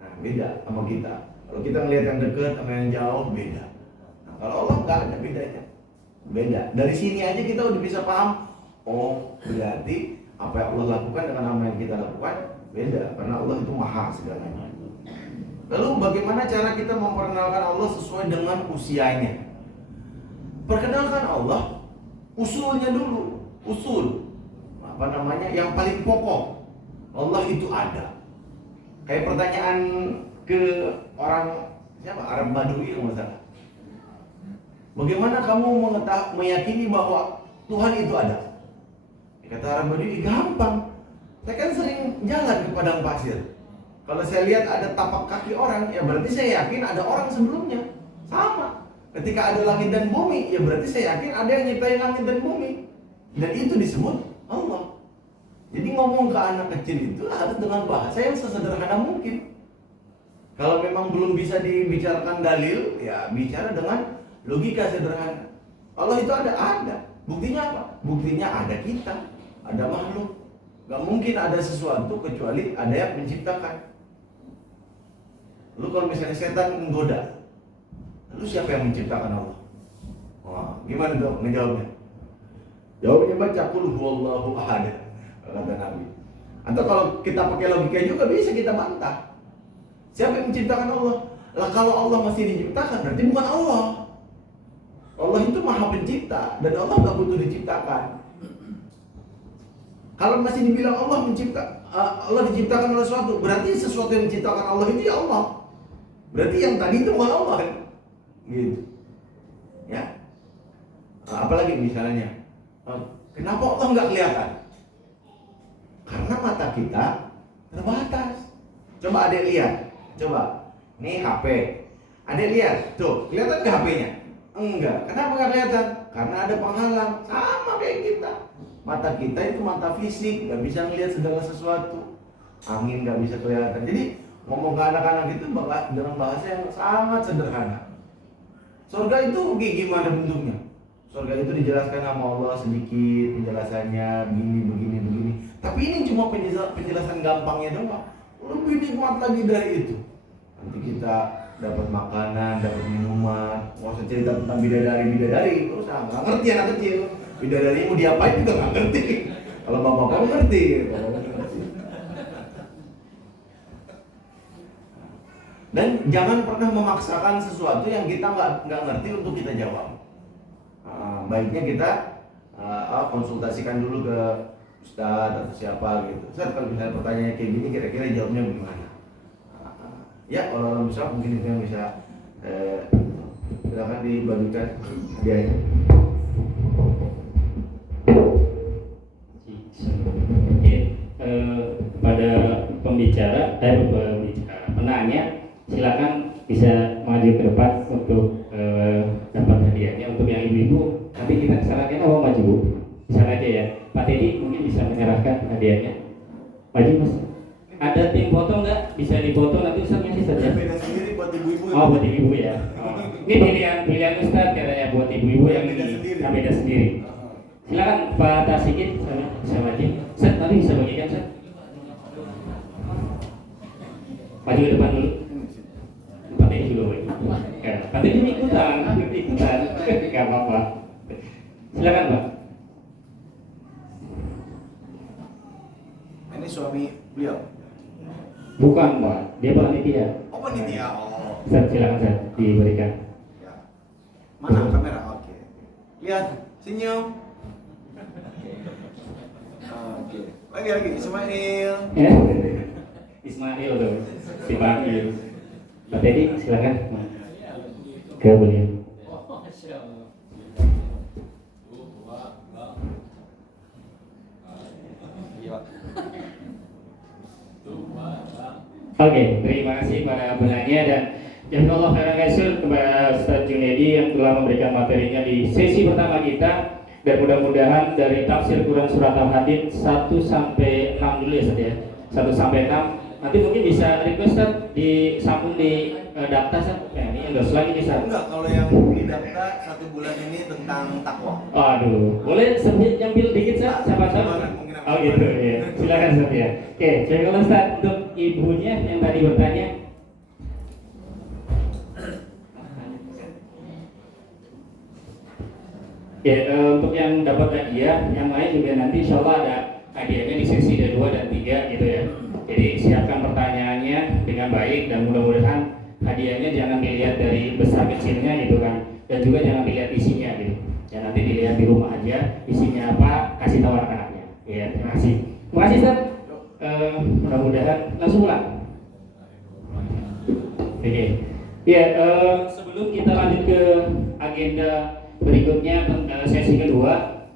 Nah, beda sama kita. Kalau kita ngelihat yang dekat sama yang jauh, beda. Nah, kalau Allah nggak ada bedanya. Beda. Dari sini aja kita udah bisa paham. Oh, berarti apa yang Allah lakukan dengan apa yang kita lakukan beda. Karena Allah itu maha segalanya. Lalu bagaimana cara kita memperkenalkan Allah sesuai dengan usianya? Perkenalkan Allah, usulnya dulu. Usul. Yang paling pokok. Allah itu ada. Kayak pertanyaan ke orang siapa? Arab Badui kalau nggak salah. Bagaimana kamu meyakini bahwa Tuhan itu ada? Kata Arab Badui, gampang. Saya kan sering jalan ke padang pasir. Kalau saya lihat ada tapak kaki orang, ya berarti saya yakin ada orang sebelumnya. Sama. Ketika ada langit dan bumi, ya berarti saya yakin ada yang nyiptain langit dan bumi. Dan itu disebut Allah. Jadi ngomong ke anak kecil itu harus dengan bahasa yang sesederhana mungkin. Kalau memang belum bisa dibicarakan dalil, ya bicara dengan logika sederhana. Allah itu ada. Buktinya apa? Buktinya ada kita, ada makhluk. Gak mungkin ada sesuatu kecuali ada yang menciptakan. Lalu kalau misalnya setan menggoda, lalu siapa yang menciptakan Allah? Wah, gimana dong ngejawabnya? Jawabnya baca qul huwallahu ahad, kata Nabi. Atau kalau kita pakai logika juga bisa kita bantah. Siapa yang menciptakan Allah? Lah kalau Allah masih diciptakan berarti bukan Allah. Allah itu maha pencipta dan Allah gak butuh diciptakan. Kalau masih dibilang Allah diciptakan oleh sesuatu, berarti sesuatu yang diciptakan Allah itu ya Allah. Berarti yang tadi itu bukan Allah kan? Gitu. Ya. Nah, apalagi misalnya, kenapa Allah nggak kelihatan? Karena mata kita terbatas. Coba adek lihat, coba. Nih HP. Adek lihat, tuh kelihatan nggak HP-nya? Enggak. Kenapa nggak kelihatan? Karena ada penghalang. Sama kayak kita. Mata kita itu mata fisik, nggak bisa melihat segala sesuatu. Angin nggak bisa kelihatan. Jadi ngomong ke anak-anak itu dengan bahasa yang sangat sederhana. Surga itu gimana bentuknya? Surga itu dijelaskan sama Allah sedikit penjelasannya, begini. Tapi ini cuma penjelasan gampangnya doang. Lebih nikmat lagi dari itu. Nanti kita dapat makanan, dapat minuman. Nggak usah cerita tentang bidadari. Terus nggak ngerti anak kecil. Bidadari mau diapain juga nggak ngerti. Kalau bapak-bapak ngerti. Dan jangan pernah memaksakan sesuatu yang kita nggak ngerti untuk kita jawab. Baiknya kita konsultasikan dulu ke Ustadz atau siapa gitu. Ustadz, kalau misalnya pertanyaannya kayak gini, kira-kira jawabnya gimana? Ya, kalau orang besar mungkin itu yang bisa silakan dibagikan hadiahnya. Kepada penanya, silakan bisa maju ke depan untuk dapat hadiahnya. Untuk yang ibu-ibu, tapi kita sarankan maju Bu. Bisa aja ya. Pak Teddy mungkin bisa menyerahkan hadiahnya. Maju Mas. Ada tim foto nggak? Bisa difoto nanti Ustaz ngasih saja. Beda sendiri buat ibu-ibu. Oh, buat ibu-ibu ya. Ini pilihan Ustaz katanya buat ibu-ibu yang beda sendiri. Silakan Pak Tasikit bisa maju. Ustaz, nanti bisa bagikan Ustaz. Maju ke depan dulu. Pak Teddy juga maju. Pak Teddy ikutan. Gak apa-apa. Silakan Pak. Ini suami beliau. Bukan Pak, dia panitia. Oh, panitia. Oh. Ustaz, silakan Ustaz diberikan. Ya. Mana kamera? Oke. Lihat, senyum. Oke. Lagi Ismail. Ismail tuh, dipanggil. Pak Teddy, silakan. Ke beliau. Oke, terima kasih para penanya dan jazakallahu khairan katsir kepada Ustaz Junedi yang telah memberikan materinya di sesi pertama kita, dan mudah-mudahan dari tafsir Quran surat Al-Hadid 1 sampai 6 dulu ya Ustaz ya. 1 sampai 6 nanti mungkin bisa request Ustaz disambung di daftar Ustaz. Ya, ini endorse lagi bisa. Enggak, kalau yang di daftar 1 bulan ini tentang takwa. Aduh, boleh sedikit nyambil dikit Ustaz, siapa tahu. Oh gitu ya. Silakan Ustaz ya. Oke, jazakallahu Ustaz. Untuk ibunya yang tadi bertanya. Ya, untuk yang dapat hadiah, yang lain juga nanti insya Allah ada hadiahnya di sesi 2 dan 3 gitu ya. Jadi siapkan pertanyaannya dengan baik dan mudah-mudahan hadiahnya jangan dilihat dari besar kecilnya gitu kan, dan juga jangan dilihat isinya gitu. Ya nanti dilihat di rumah aja isinya apa, kasih tahu anak-anaknya. Ya, terima kasih. Terima kasih Ustaz. Mudah-mudahan langsung pulang. Oke. Ya, sebelum kita lanjut ke agenda berikutnya sesi kedua,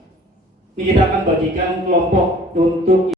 ini kita akan bagikan kelompok untuk